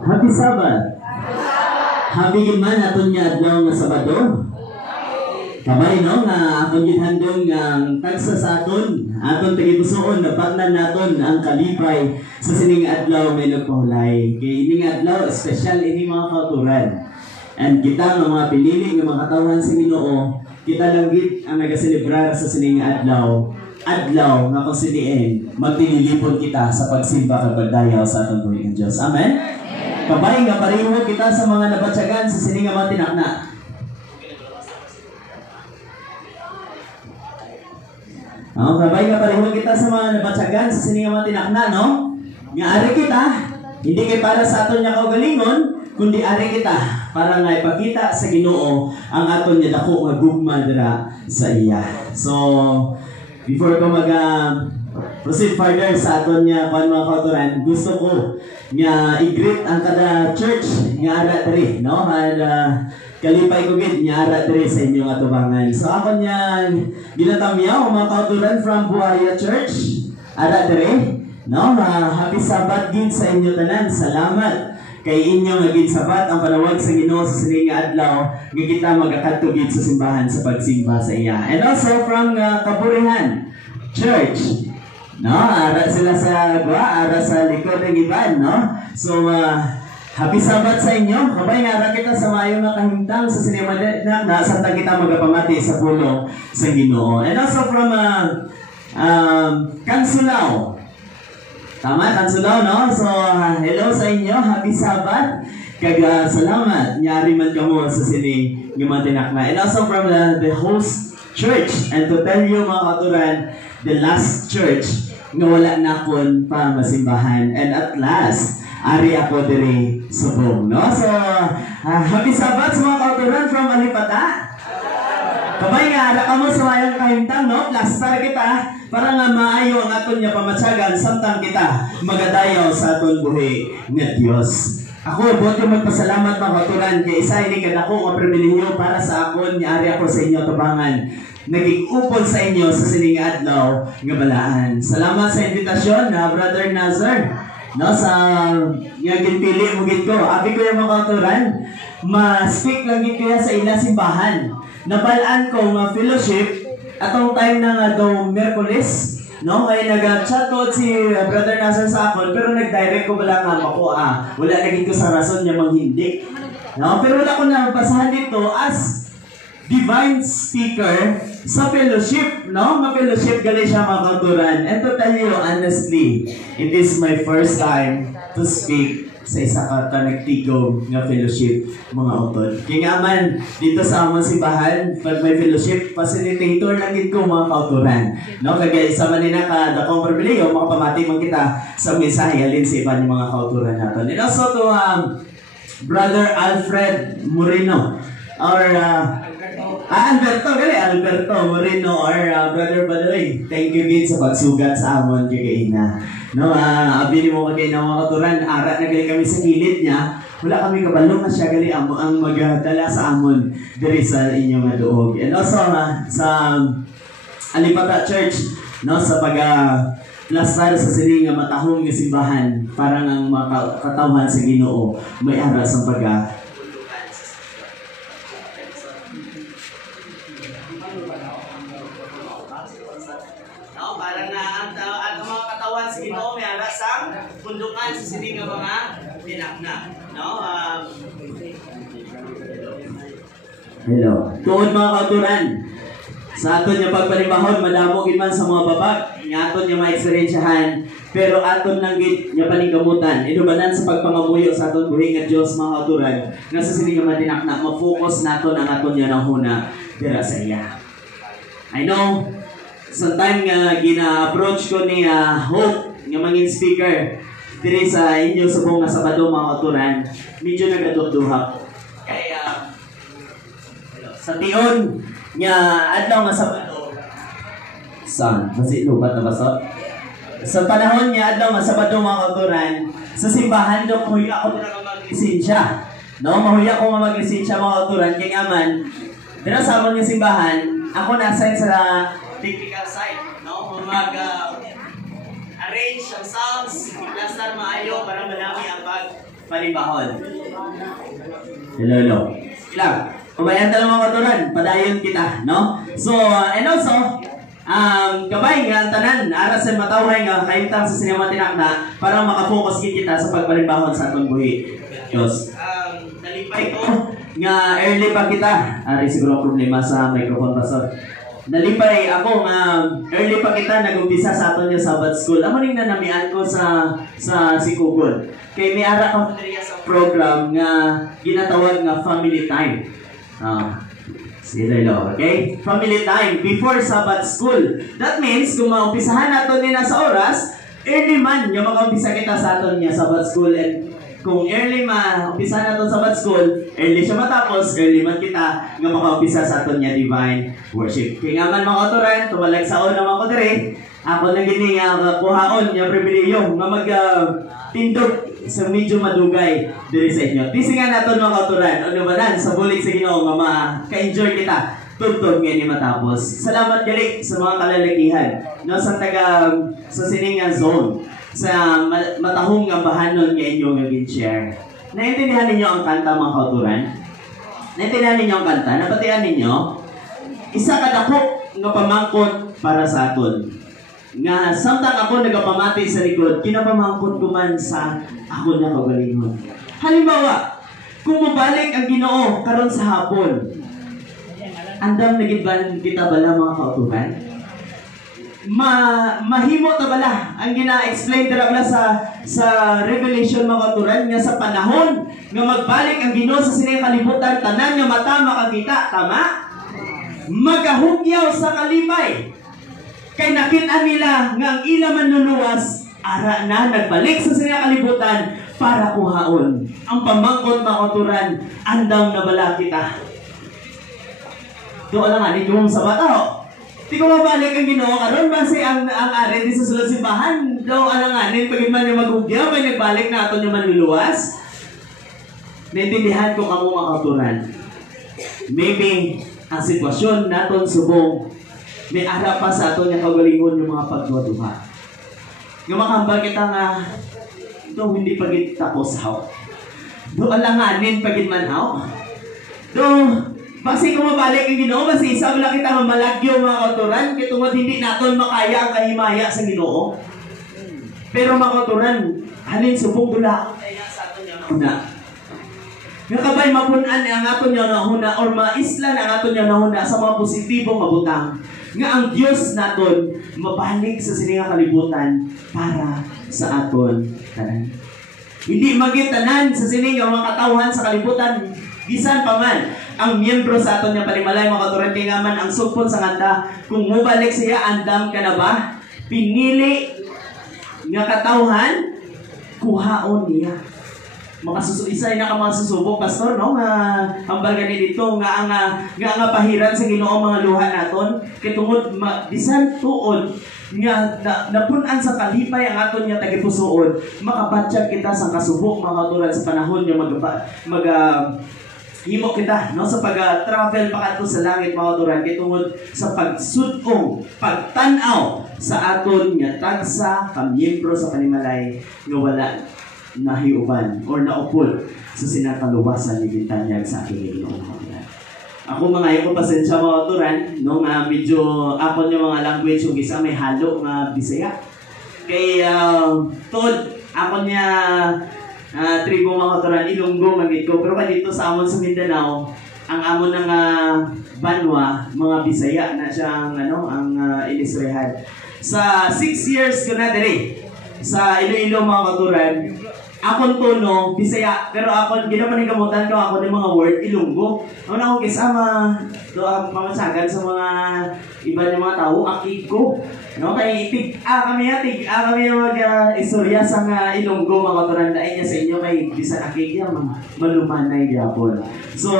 Happy Sabbath. Happy man aton niya adlaw nga Sabado. Kabay no nga aton gidhandom nga tagsa sa aton tagipusoon napagnan naton ang kalipay sa sining adlaw may nagpahulay. Kay ining adlaw special ini mga kauturan. And kita nga mga pinili nga mga katawhan sa Ginoo, kita lang gid ang nagaselebrar sa sining adlaw nga kung siniin, magtinilipon kita sa pagsimba kag pagdayaw sa atong buhi ng Diyos. Amen? Kabay nga pareho kita sa mga nabatyagan sa sining nga mga tinakna. Kabay nga pareho kita sa mga nabatyagan sa sining nga mga tinakna, no? Nga ari kita, hindi kay para sa aton nga kaugalingon, kundi ari kita para nga ipakita sa Ginoo ang aton nga dako nga gugma dira sa iya. So, before ko proceed further sa aton nga mga kauturan, gusto ko nga i-greet ang kada church nga ara diri, no? Kalipay ko gid nga ara diri sa inyong atubangan. So ako nya ginatamyaw mga kauturan from Buhaya Church ara diri, no? Happy Sabbath gid sa inyo tanan. Salamat kay inyo nga gid sabat ang panawag sa Ginoo sa sining nga adlaw nga kita magakadto gid sa simbahan sa pagsimba sa iya. And also from Kaburihan Church, no? Ara sila sa ara sa likod ng iban, no? So happy Sabbath sa inyo. Kabay nga ara kita sa maayong nga kahimtang sa sinema na samtang kita magapamati sa pulo sa Ginoo. And also from Kansulao. Tama, Kansulao, no? So, hello sa inyo. Happy Sabbath. Kag salamat. Nyari man kamo sa sini nga mga tinakna. And also from the host church. And to tell you mga kauturan, the last church nga wala na kon pa masimbahan. And at last, ari ako diri subong, no? So, happy Sabbath sa mga kauturan from Alipata. Kabay nga, ara ka mo sa mayang kahimtang, no? Plastar kita para nga maayo ang aton nga pamatsagan samtang kita magadayaw sa aton buhi nga Dios. Ako, buti magpasalamat mga kauturan kay isa ini kadako nga pribilehiyo para sa akon nga ari ako sa inyo tubangan. Naging-upon sa inyo sa sining adlaw nga balaan. Salamat sa invitasyon na Brother Nazar. No, sa nga ginpili mo gid ko. Abi ko yung mga kauturan, ma-speak lang gid kaya sa ila simbahan. Nabalaan ko nga fellowship atong time na nga daw Miyerkules, no? Kaya nag-chat ko si Brother Nazar sa akon, pero nag-direct ko wala nga ako, wala naging ko sa rason niya manghindik. No? Pero wala ko na basahan dito as divine speaker sa fellowship, no? Ma-fellowship gali siya mga kauturan. And to tell you honestly, it is my first time to speak sa isa ka nagtigong nga fellowship mga utod. Kaya nga man, dito sa among simbahan, pag may fellowship, facilitator lang din ko mga kauturan. No? Kaya isa man nila ka dakong pribileyo, makapamati mo kita sa mensahe alin sa iba ng mga kauturan natin. And also to Brother Alfred Moreno, or Alberto Moreno, or Brother Badoy. Thank you gid sa pagsugat sa amon kagaina. No, abili mo kagay na mga kauturan, ara na gali kami sa kilid niya. Wala kami kabalong na siya gali ang magdala sa amon diri sa inyong maduog. And also sa Alipata Church, no, sa plastar sa sining nga matahong nga simbahan para nga mga katawhan sa Ginoo may ara sa para na ang mga katawan sa Ginoo may ara sang pundukan sa sining nga mga tinakna, no? Hello. Tuod mga kauturan, sa aton nga pagpalimbahon madamo gid man sa mga babag nga aton nga maeksperiensyahan, pero aton lang gid nga paninggamutan inubanan sa pagpangamuyo sa aton buhi nga Dios mga kauturan nga sa sining nga tinakna ma-focus naton ang aton nga nahuna dira sa iya. I know sa time nga gina-approach ko ni Hope nga mangin speaker diri sa inyo subong nga Sabado mga kauturan, medyo nagadugduhak. Kaya sa tion nga adlaw nga Sabado kasi lubat na baso. Sa panahon nga adlaw nga Sabado mga kauturan, sa simbahan do mahuya ako na mag-lisensya. No, mahuya ko nga mag-lisensya mga kauturan kay man dira sa among simbahan, ako na-assign sa technical side, no? Mag arrange ang sounds, plastar maayo para malami ang Panibahon. Hello. Ilang. Kumayan tayo mga katuran, padayon kita, no? So, and also, kabay nga tanan, aras sa mataway nga kaimtang sa sinema tinakna para makapokus kita sa pagpalimbahon sa atong buhi. Diyos. Nalipay ko nga early pa kita. Ari siguro problema sa microphone pastor. Nalipay ako nga early pa kita nag-umpisa sa aton yung Sabbath school. Amo ning nanamian ko sa Sikugol. Kay may ara ka sa program nga ginatawag nga family time. Sila okay? Family time before Sabbath school. That means kung maumpisahan nato nila sa oras, early man yung makaumpisa kita sa aton nga Sabbath school. And kung early maumpisahan nato sa Sabbath school, early siya matapos, early man kita nga makaumpisa sa aton nga divine worship. Kaya nga man mga otoran, tumalag sa una mga kodere, ako na gini nga kuhaon nga pribilehyo nga mag-tindog sa medyo madugay diri sa inyo. Tisingan naton mga kauturan, ano ba nan sa bulig sa Ginoo nga maka-enjoy kita tugtog nga ni matapos. Salamat gali sa mga kalalakihan no sa sa sininga zone sa matahong nga bahanon nga inyo nga gin-share. Naintindihan ninyo ang kanta mga kauturan? Naintindihan ninyo ang kanta? Napatian ninyo? Isa ka dako nga pamangkot para sa aton. Nga samtang ako nagapamati sa likod, kinapamangkot ko man sa ako na kagalingon. Halimbawa, kung mabalik ang Ginoo karon sa hapon, andam nagidban kita bala mga kauturan? Mahimo ta bala ang gina-explain dira bala sa Revelation mga kauturan nga sa panahon nga magbalik ang Ginoo sa sining kalibutan, tanan nga mata makakita, tama? Magahugyaw sa kalipay. Kay nakita nila nga ang ila manluluwas, ara na nagbalik sa siya kalibutan para kuhaon. Ang pamangkot mga kauturan, andam na bala kita. Doon lang nga, kung sa bata, di ko mabalik ang Ginoo karon base ang ari di sa sulod simbahan. Doon alanganin, pag man yung maghugyaw, may nagbalik na ato yung manluluwas. Naintindihan ko kamo mga kauturan. Maybe, ang sitwasyon naton subong, may ara pa sa ato niya kagalingon yung mga pagduwa-duha. Nga makambal kita nga, ito hindi pagit tapos haw. Do alanganin pagit man haw. Do, basi kung mabalik ang Ginoo, basi isa lang kita mamalagyo mga kauturan, kitungod hindi naton makaya ang kahimaya sa Ginoo. Pero mga kauturan, halin subong dula kaya sa ato niya una. Nga kabay mapunan ang ato niya nahuna or maislan ang ato niya nahuna sa mga positibong mabutang. Nga ang Diyos naton mabalik sa sininga kalibutan para sa aton tanan. Hindi magitanan sa sininga mga katawhan sa kalibutan. Bisan pa man ang miyembro sa aton niya palimalay mga kauturan kay nga man ang sugpon sa kanta kung mubalik siya andam ka na ba? Pinili nga katawhan kuhaon niya. Isay na ka mga susubok, pastor, no? Nga hambal gani dito, nga pahiran sa Ginoo mga luha naton. Kay tungod bisan tuod nga napunan sa kalipay ang aton nga tagipusoon, makabatsyag kita sa kasubok mga kauturan sa panahon nga himo kita no sa pag-travel pa kadto sa langit mga kauturan kay tungod sa pagsud-ong pagtan-aw sa aton nga tagsa ka miyembro sa panimalay nga wala nahiuban or naupol sa sinakaluwasan ni Bintanyag sa aking Ginoo. Ako mga ko pasensya mga kauturan no nga medyo ako yung mga language yung isa may halo nga Bisaya. Kay tod ako niya tribo mga kauturan Ilonggo magit ko pero dito sa amon sa Mindanao ang amon ng Banwa mga Bisaya na siyang ang inisrehan. Sa 6 years ko na diri sa Iloilo mga kauturan, akong tono, Bisaya, pero ako, ginaman yung gamutan ko ako ng mga word, Ilonggo. Ako na akong kisama, mamatsagan sa mga iba ng mga tao, akig ko. No? Kaya kami yung mag-istorya sa Ilonggo, mga kauturan, dahil niya sa inyo, kay Bisan akig yan, mga malumanay yapon. So,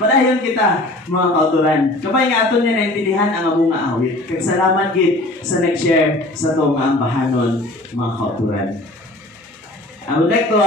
padayon kita, mga kauturan. Kapag nga ato niya naintindihan ang among nga awit. Kagsalamat gid sa nag-share sa itong bahanon, mga kauturan. I would like to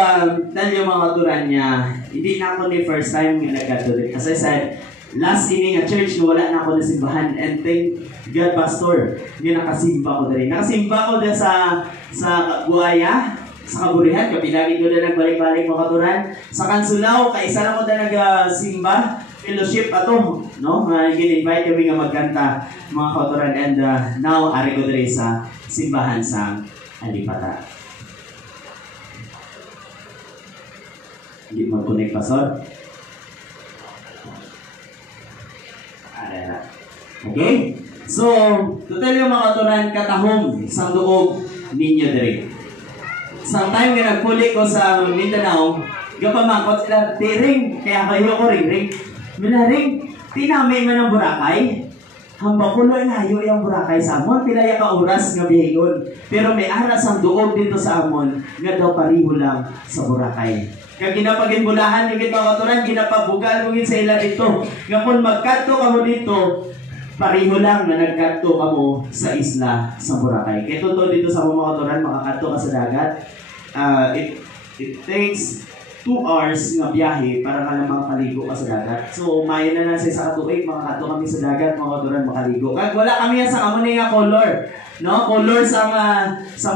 tell you mga kauturan niya, hindi na ako ni first time nga nagkatuloy. As I said, last inning at church, wala na ako nasimbahan. And thank God, Pastor, hindi nakasimba ko dali. Nakasimba ko dali sa Buaya, sa kaburihan, kapilagi ko na nagbalik-balik mga katuran. Sa Kansulaw, kaisa lang ko na nag-simba, fellowship ato, no? Gin-invite kami nga magkanta mga katuran, and now, ari ko diri sa simbahan sa Alipata. Hindi mag-connect pa, sir. Okay? So, total yung mga katuran, katahong isang duog ninyo diri. Sa time nga nagpuli ko sa Mindanao, gapamangkot sila, ring, kaya kayo ko ring. Minaring, tinamay man ang Boracay. Hamba ko na layo yung Boracay sa amon, pilaya ka oras nga bihigon. Pero may aras ang duog dito sa amon, nga daw pariho lang sa Boracay. Kaya ginapaginbulahan yung ito katuran, ginapabugal mo sa ila dito. Nga kung magkanto ka mo dito, pariho lang na nagkanto ka mo sa isla sa Boracay. Kaya totoo dito sa mga katuran, makakanto ka sa dagat. It takes 2 hours nga biyahe para ka na makaligo ka sa dagat. So, mayan na lang sa katuig, makakanto kami sa dagat, mga katuran makaligo. Kaya wala kami yan sa amon nga color. No, color sa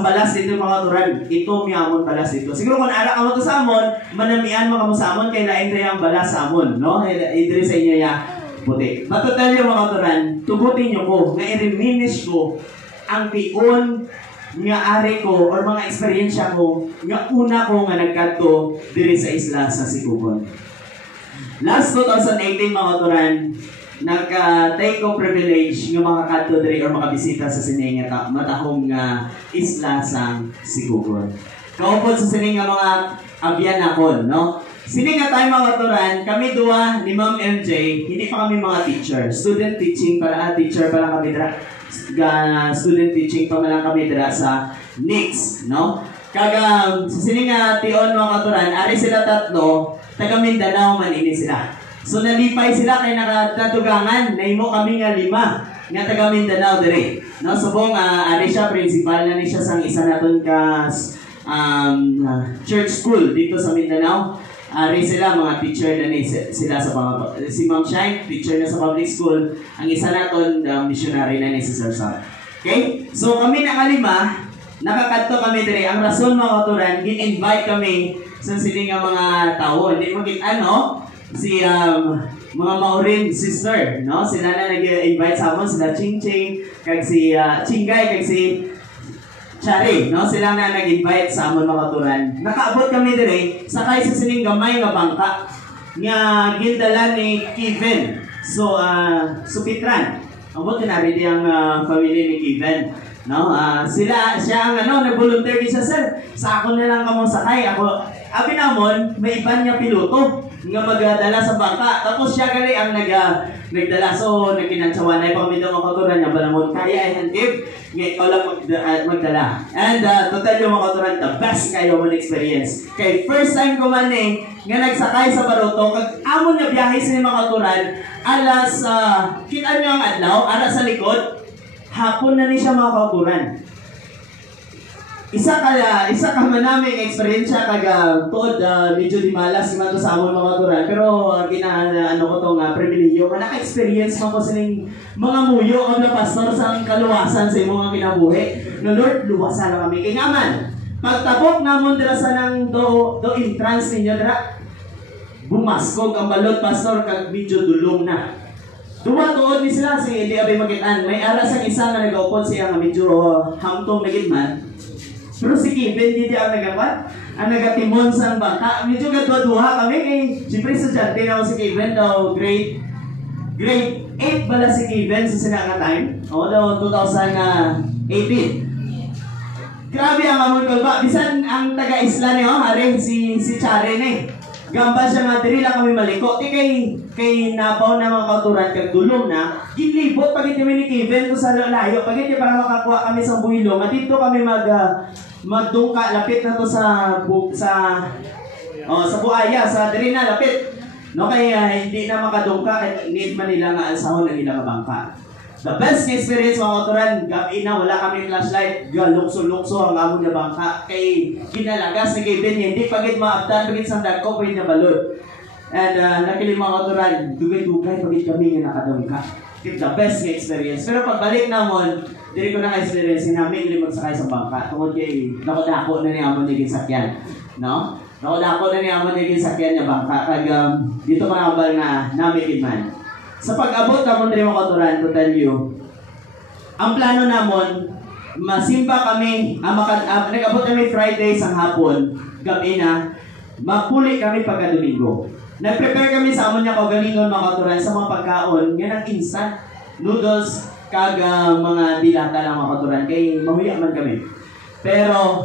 balas dito mga katuran. Ito miyamon balas dito. Siguro kung arak mo to sa amon, manamian mga mo sa amon, kaya lain tayo ang balas sa amon. No, idri sa inyo ya puti. Matutal yung mga katuran, tugutin nyo ko, nga i-reminis ko ang pion nga ari ko or mga eksperyensya ko nga una ko nga nagkadto diri sa isla sa Sikugon. Last 2018 mga katuran, nagka-take ko privilege nga makakadto diri or makabisita sa sining nga matahong nga isla sa Sikugon. Kaupod sa sining nga mga abyanakon, no? Sining nga tayo mga katuran, kami duwa ni Ma'am MJ, hindi pa kami mga teacher. Student teaching pala, teacher pala kami dira. Student teaching pa lang kami dira sa NICS, no? Kaga, sa sining nga tion mga katuran, ari sila tatlo, taga Mindanao man ini sila. So nalipay sila kay nakatugangan, naimo kami nga 5 nga taga Mindanao dire. No, subong ari siya principal na ni siya sang isa naton ka church school dito sa Mindanao. Ari sila mga teacher na ni sila sa si Ma'am Shine, teacher na sa public school. Ang isa naton missionary na ni si Sir Sam. Okay? So kami na 5, nakakadto kami dire. Ang rason mga katuran, gin-invite kami sa siling nga mga tao. Hindi mo si mga Maurin sister, no? Sila na nag-invite sa amon, sila Ching Ching, kag si Chingay, kag si Chari, no? Sila na nag-invite sa amon mga katuran. Nakaabot kami dire, sakay sa sining gamay nga bangka nga gindala ni Kevin. So, Supitran. Ambot na rin ang family ni Kevin. No? Siya ang nag-volunteer din siya, sir. Sa ako na lang kamo sakay. Abi namon, may iban nga piloto nga magdala sa bangka. Tapos siya gali ang nagdala. So, nagkinansawanay pa kami daw mga katuran niya. Balamon, kaya ay handib. Nga ikaw lang magdala. And total yung mga katuran, the best kayo man experience. Kay first time ko man nga nagsakay sa Baruto, kag amon nga biyahe sa mga katuran, alas, kita nyo ang adlaw, alas sa likod, hapon na ni siya mga katuran. Isa ka man namin eksperyensya kaga tuod medyo di malas man to sa amon mga katuran, pero ano ko tong pribilehiyo nga naka-experience man ko sining mga muyo o na pastor sa kaluwasan sa imong kinabuhi. No Lord, luwasan na kami kay ngaman. Pagtabok namon dira sa nang do entrance ninyo dira, bumaskog ang balot pastor kag medyo dulong na. Tuwa-tuod ni sila si Eli Abay Magitan. May aras ang isa nga nag-upon siya nga medyo hamtong na gitman. Pero si Kevin dito ang nagapat, ang nagatimon sa bangka. Medyo gadwa-duha kami kay siyempre estudyante na si Kevin daw grade 8 bala si Kevin sa sinanga time. O daw 2018. Grabe ang amon ko ba? Bisan ang taga-isla niyo, hari si Chare ni. Gamba siya nga diri lang kami maliko. Ti kay napaw na mga kauturan kag dulong na ginlibot pag iti ni Kevin ko sa layo. Pag iti para makakuha kami sa buhilo, dito kami magdungka lapit na to sa buaya sa diri na lapit. No kaya hindi na makadungka kay need man nila nga ansahon na nila bangka. The best experience mga kauturan, gabi na wala kami flashlight, galukso-lukso ang amon na bangka kay ginalagas ni Kevin hindi pagit maabtan pagit sa dagko pagit na balod. And nakili mga kauturan, dugay-dugay pagit kami nga nakadungka. the best nga experience. Pero pagbalik namon, diri ko na ka-experience namin ili magsakay sa bangka. Tungod kay dako-dako na ni amon ni gisakyan, no? Dako-dako na ni amon ni gisakyan nga bangka kag dito makabal nga namin man. Sa pag-abot namon diri mo katuran to tell you. Ang plano namon masimba kami, nag-abot kami Friday sa hapon, gabi na, mapuli kami pagka Domingo. Nag-prepare kami sa amon niya kaugalingon mga katuran sa mga pagkaon, nga ng instant, noodles, kag mga dilata lang mga katuran, kay mahuya man kami. Pero,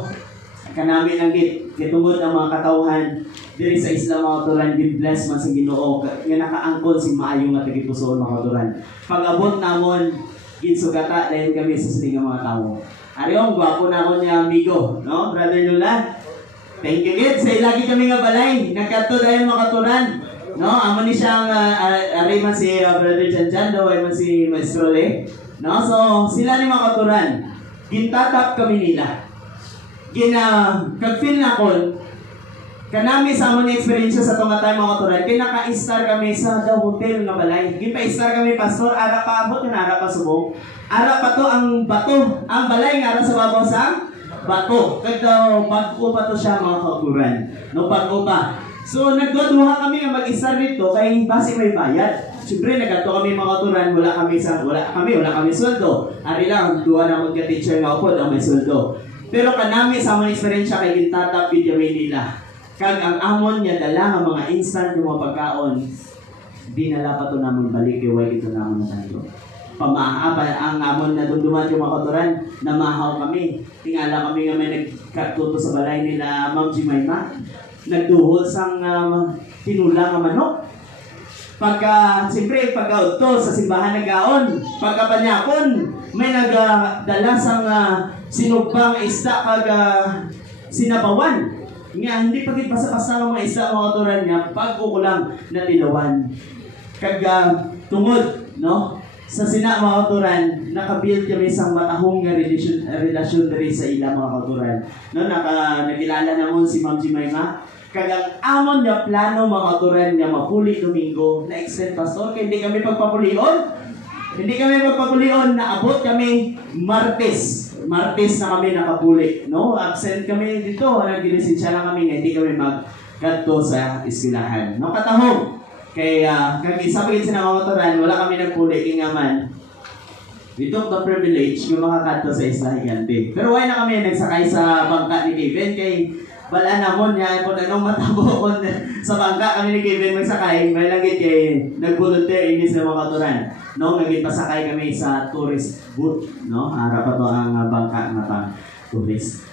kanami ang kitungod ang mga katauhan, diri sa isla mga katuran, bless man sa Ginoo, nga nakaangkon si maayong nga tagipusoon mga katuran. Pag-abot namon, ginsugata dahil kami sa siling mga tao. Ariong, gwapo na ako niya amigo, no? Brother Lula. Thank you, kids. Say, lagi kami nga balay. Nagkato dahil makaturan. No? Amo ni siyang, ari man si Brother Janjan, do, ay man si Maestro Le. No? So, sila ni makaturan. Gintatap kami nila. Kag-feel na ko, kanami sa among experience sa tunga tayo mga katuran, kaya naka-star kami sa The Hotel nga balay. Gipa-star kami, Pastor, ara pa abot, ara pa subong. Ara pa to ang bato, ang balay nga ara sa babaw sa bato. Kaya bago pa to siya mga katuran. No, bago pa. So, nagduha kami nga mag-star dito, kaya base may bayad. Siyempre, nagkato kami mga katuran, wala kami sweldo. Ari lang, duha na magka-teacher nga upod ang may sweldo. Pero kanami sa among experience kay gintatap video nila. Kag ang amon niya dala nga mga instant nga mga pagkaon, dinala pa to namon balik kay way ito namon na tayo. Ang amon na dumduman yung mga katuran, namahaw kami. Tingala kami nga may nagkatuto sa balay nila Ma'am Jimayma. Nagduhol sang tinula nga manok. Siyempre, pagka-auto sa simbahan nag-gaon. Pagka-panyakon, may nagdala sang sinugbang isda kag sinabawan. Nga, hindi pagit basa-basa ng mga isda mga katuran niya, pag-ukulang na tilawan. Kag tungod, no? Sa sina mga katuran, nakabuild kami isang matahong nga relasyon diri sa ila mga katuran. No, nakilala namon si Ma'am Jimayma. Kag ang amon niya plano mga katuran niya mapuli Domingo na extend pastor, kaya hindi kami pagpapulion. Hindi kami pagpapulion, naabot kami Martes na kami nakapuli, no? Absent kami dito, nag-gilisensya lang kami, hindi kami magkadto sa eskwelahan. No, katahong. Kaya, kag isa pa rin sinamamaturan, wala kami nagpuli, kaya man, we took the privilege yung makakadto sa isla higante. Pero why na kami nagsakay sa bangka ni Kevin, kay wala namon niya, kung anong matabo ko sa bangka kami ni Kevin magsakay, may langit kay nag-volunteer inis na mga katuran. No, naging pasakay kami sa tourist boat, no? Harap pa to ang bangka na tourist.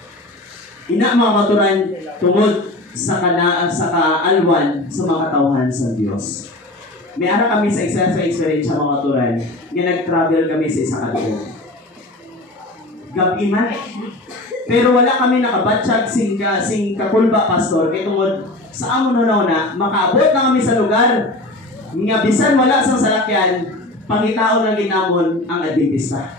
Ina mga katuran, tungod sa kaalwan sa mga katauhan sa Dios. May ara kami sa experience sa mga katuran, nga nag-travel kami sa isa kaloob. Gabi man. Pero wala kami nakabatsyag sing kakulba pastor kay tungod sa amon na makaabot na kami sa lugar nga bisan wala sang salakyan pangitaon lang ginamon ang Adventista.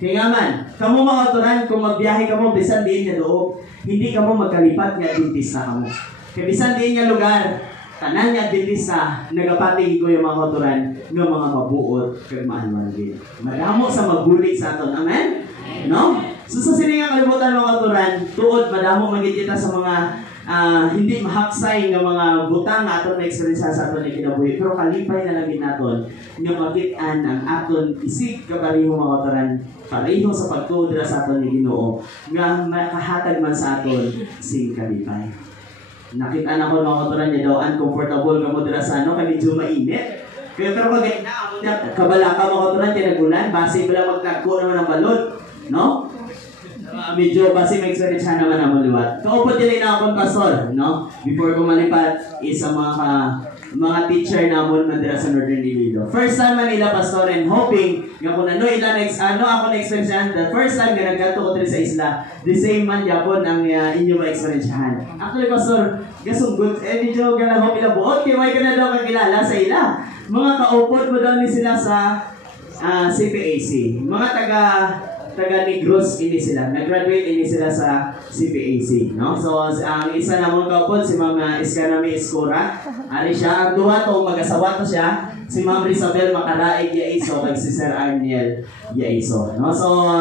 Kaya nga man, kamo mga katuran kung magbiyahe kamo bisan diin nga loob, hindi kamo magkalipat nga Adventista kamo. Kay bisan diin nga lugar, tanan nga Adventista nagapati ko yung mga katuran nga mga mabuot kag maanwan din. Madamo sa magbulig sa aton. Amen? No? So sa sininga kalibutan mga katuran, tuod madamo magit kita sa mga hindi mahaksay nga mga butang nga aton na experience sa aton ni kinabuhi, pero kalipay na lang naton nga makit-an ang aton isig kapareho mga katuran, pareho sa pagtuod sa aton ni Ginoo nga makahatag man sa aton sing kalipay. Nakita na ko mga katuran niya daw uncomfortable ka mo dira sa kay medyo mainit. Pero pag kabalaka mga katuran kay nagulan, base bala magtagko naman ang balon, no? Medyo base may experience naman ang maliwat. Kaupod din na akong pastor, no? Before ko malipat, isa mga teacher namon na dira sa Northern Iloilo. First time Manila pastor and hoping nga kung ako na-experience the first time nga nagkanto ko sa isla, the same man yapon ang inyo ma-experiencehan. Actually pastor, gasunggot, medyo ganang ila buot, kaya may ka na daw kakilala sa ila. Mga kaupod mo daw ni sila sa CPAC. Mga taga taga Negros ini sila. Nag-graduate ini sila sa CPAC, no? So ang isa namon kaupod si Ma'am Iskanami Iskora. Ari siya ang duha to mag-asawa to siya. Si Ma'am Rizabel Makaraig Yaiso kag si Sir Arniel Yaiso, no? So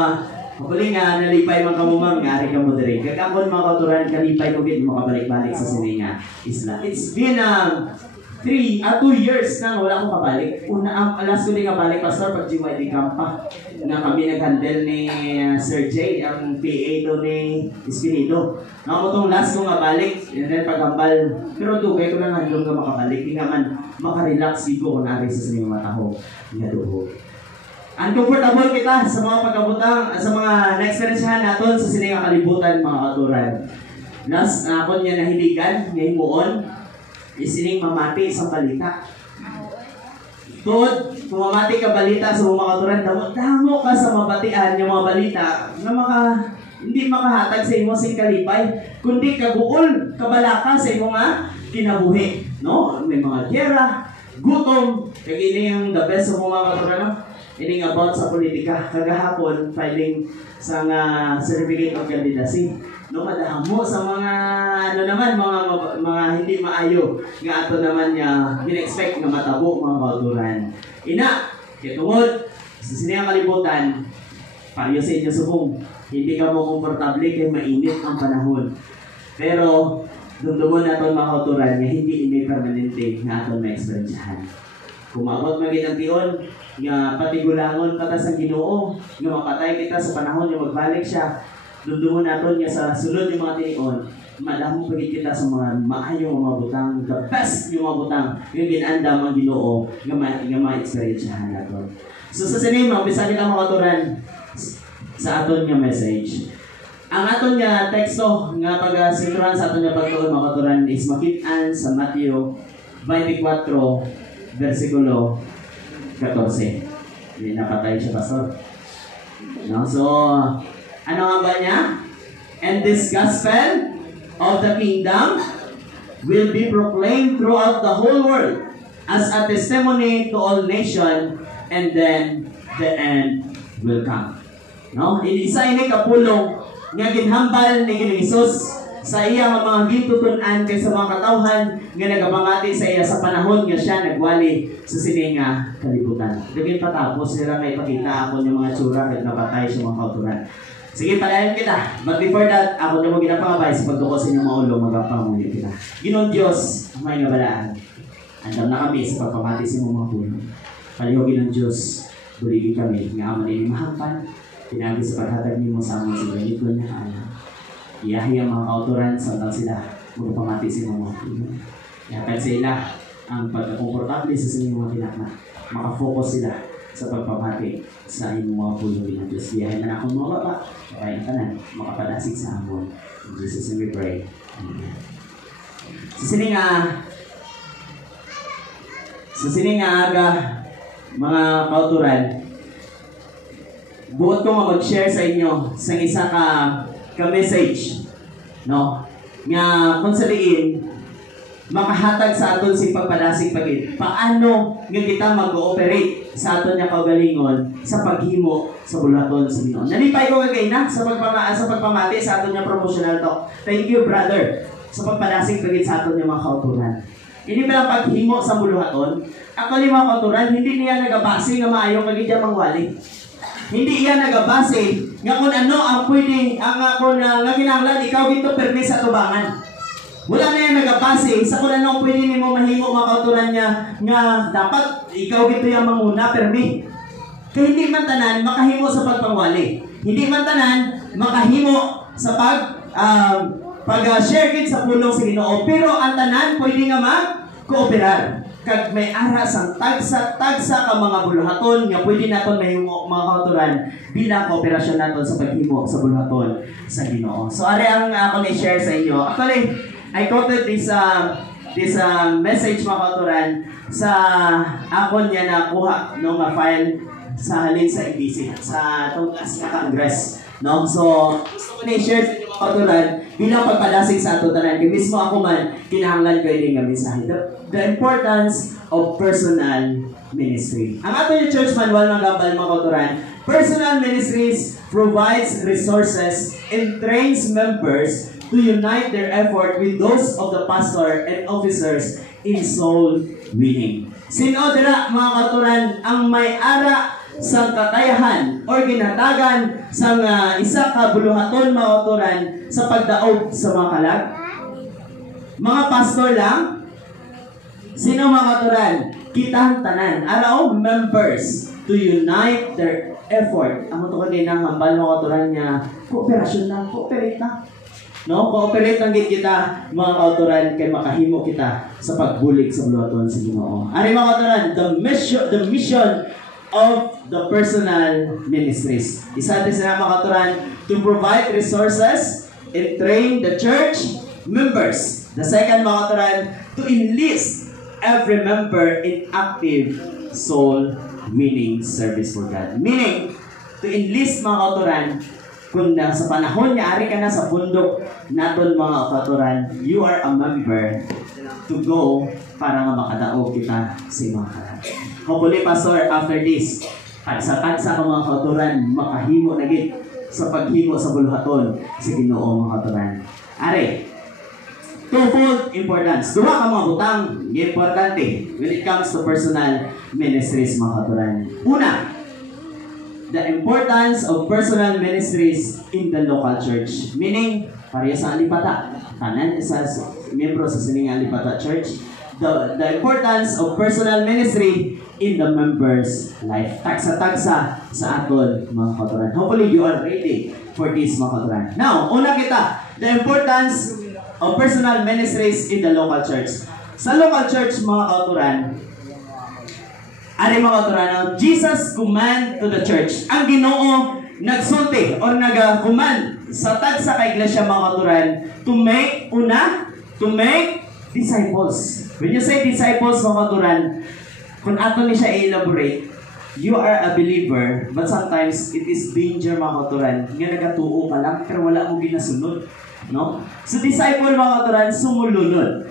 Kapuli nga, nalipay mga kamumam nga, ari ka mo diri. Kagkapon mga kauturan, kalipay ko gid makabalik-balik sa sininga isla. It's been 2 years na wala akong kabalik. Last ko din kabalik, Pastor, pag GYD camp pa. Na kami nag-handle ni Sir Jay, ang PA to ni Espinido. Nga mo last ko nga balik, and then paghambal. Pero dugay ko lang handlong ka makabalik. Hindi naman makarelax dito kung nari sa sininga mataho. Nga duho. Uncomfortable kita sa mga pagkabutang, sa mga na-experiencehan natin sa sininga kalibutan, mga katuran. Last, ako niya nahiligan, ngayon moon, isining mamati sa balita. Tod, kung mamati ka balita sa mga katuran, damo ka sa mabatian yung mga balita na hindi makahatag sa imo sing kalipay, kundi kaguol, kabalaka sa imo nga kinabuhi. No? May mga gyera, gutom, kagini ang the best sa mga katuran, no? Ining about sa politika. Kagahapon, filing sa certificate of candidacy. No, madamo sa mga mga hindi maayo nga ato naman niya in-expect nga matabo mga kauturan. Ina, kitungod sa sininga kalibutan, payo sa inyo subong, hindi ka mo komportable kay mainit ang panahon. Pero dumdumon naton mga kauturan nga hindi ini permanente nga aton ma-experiencehan. Kumabot magit ang tion nga patigulangon kata sa Ginoo nga mapatay kita sa panahon nga magbalik siya. Dumdumon naton nga sa sulod yung mga tinion, madamo pagit kita sa mga maayong mga butang, the best yung mga butang yung ginandam ang Ginoo nga ma-experiencehan naton. So sa sinima, umpisa nila mga katuran sa aton nga message. Ang aton nga teksto nga pag-sintruhan sa aton nga pagtuon mga katuran is makit-an sa Matthew 24 versikulo 14. Hindi napatay siya, Pastor. No? So, ano nga ba niya? And this gospel of the kingdom will be proclaimed throughout the whole world as a testimony to all nations, and then the end will come. No? Isa ini kapulong nga ginhambal ni Hesus sa iya mga gitutunan kay sa mga katawhan nga nagabangati sa iya sa panahon nga siya nagwali sa sininga kalibutan. Daging patapos nila may pakita ako ng mga tsura at napatay sa mga kauturan. Sige, palayan kita. But before that, ako na mo ginapangabay sa pagduko sa inyong mga ulo, magpapamulit kita. Ginoong Diyos, ang may ngabalaan. Andam na kami sa pagpamati sa mga puno. Palihogin ng Diyos, buligi kami, nga aman ini mahampan, pinagi sa paghatag niyo mo sa amon sa ganito niya kaya. Iyahi ang mga kauturan sa tal sila, magpamati sa mga puno. Ihatag sa ila ang pagkakomportable sa inyong mga tinakna. Makafocus sila sa pagpamati sa inyong mga puno ng Diyos. Iyahin na akong mga baba, kaya ang tanan, makapadasig sa amon. In Jesus' name we pray. Amen. Sa sininga aga, mga kauturan, buot ko mag-share sa inyo sa isa ka message, no? Nga kung sabihin, makahatag sa aton si pagpadasig pagit. Paano nga kita mag-ooperate sa aton nga kaugalingon sa paghimo sa bulaton sa Ginoo. Nalipay ko kagay na sa pagpamati sa aton nga promotional talk. Thank you, brother, sa pagpadasig pagit sa aton nga mga kauturan. Hindi ba ang paghimo sa buluhaton? Actually, mga kauturan, hindi niya nagabase nga maayo kagid siya mangwali. Hindi iyan nagabase nga kung ano ang pwede, nga kinahanglan ikaw dito permi sa tubangan. Wala na yan nagabase sa kung ano pwede ni mo mahimo mga kauturan niya nga dapat ikaw dito yung manguna permi. Kaya hindi man tanan makahimo sa pagpangwali. Hindi man tanan makahimo sa pag-share kit sa pulong sa Ginoo. Pero ang tanan pwede nga mag-kooperar. Kag may aras ang tagsa ka mga buluhaton nga pwede naton mahimo mga kauturan bilang kooperasyon naton sa paghimo sa buluhaton sa Ginoo. So ari ang ako ni share sa inyo. Actually, I quoted this message mga kauturan sa akon niya nakuha nung file sa halin sa EBC sa tungkas na Congress. No? So, gusto ko na-share sa inyo mga kauturan bilang pagpadasig sa ato tanan. Kaya mismo ako man, kinahanglan ko yung mensahe. The importance of personal ministry. Ang ato yung church manual ng gambal mga kauturan, Personal ministries provides resources and trains members to unite their effort with those of the pastor and officers in soul winning. Sino dira mga kauturan ang may-ara sa kakayahan or ginatagan sa isa ka buluhaton mga kauturan sa pagdaog sa mga kalag? Mga pastor lang? Sino mga kauturan? Kitang tanan. Araw, members to unite their effort. Ang ito kanina ng hambal mga kauturan niya, kooperasyon lang, cooperate na. No, cooperate lang kita mga kauturan kay makahimo kita sa pagbulig sa buluhaton sa Ginoo. Ari mga kauturan, the mission of the personal ministries. Isa din sila mga kauturan to provide resources and train the church members. The second mga kauturan, to enlist every member in active soul winning service for God. Meaning, to enlist mga kauturan, kung sa panahon niya, ari ka na sa bundok naton mga kauturan, you are a member to go para nga makadaog kita sa mga kalag. Hopefully, Pastor, after this, tagsa-tagsa ka mga kauturan, makahimo na gid sa paghimo sa buluhaton sa Ginoo mga kauturan. Ari, twofold importance. Duha ka mga butang importante when it comes to personal ministries mga kauturan. Una, the importance of personal ministries in the local church. Meaning, pareha sa alipata. Tanan sa membro sa sining alipata church. The importance of personal ministry in the members' life. Tagsa-tagsa sa aton mga kauturan. Hopefully, you are ready for this mga kauturan. Now, una kita, the importance of personal ministries in the local church. Sa local church mga kauturan, ari mga kauturan, Jesus command to the church. Ang Ginoo nagsulti or nag-command sa tagsa ka iglesia mga kauturan to make disciples. When you say disciples mga kauturan, kung ato ni siya i-elaborate, you are a believer, but sometimes it is danger mga kauturan, nga nagatuo ka lang pero wala mo ginasunod. No? So disciple mga kauturan, sumulunod.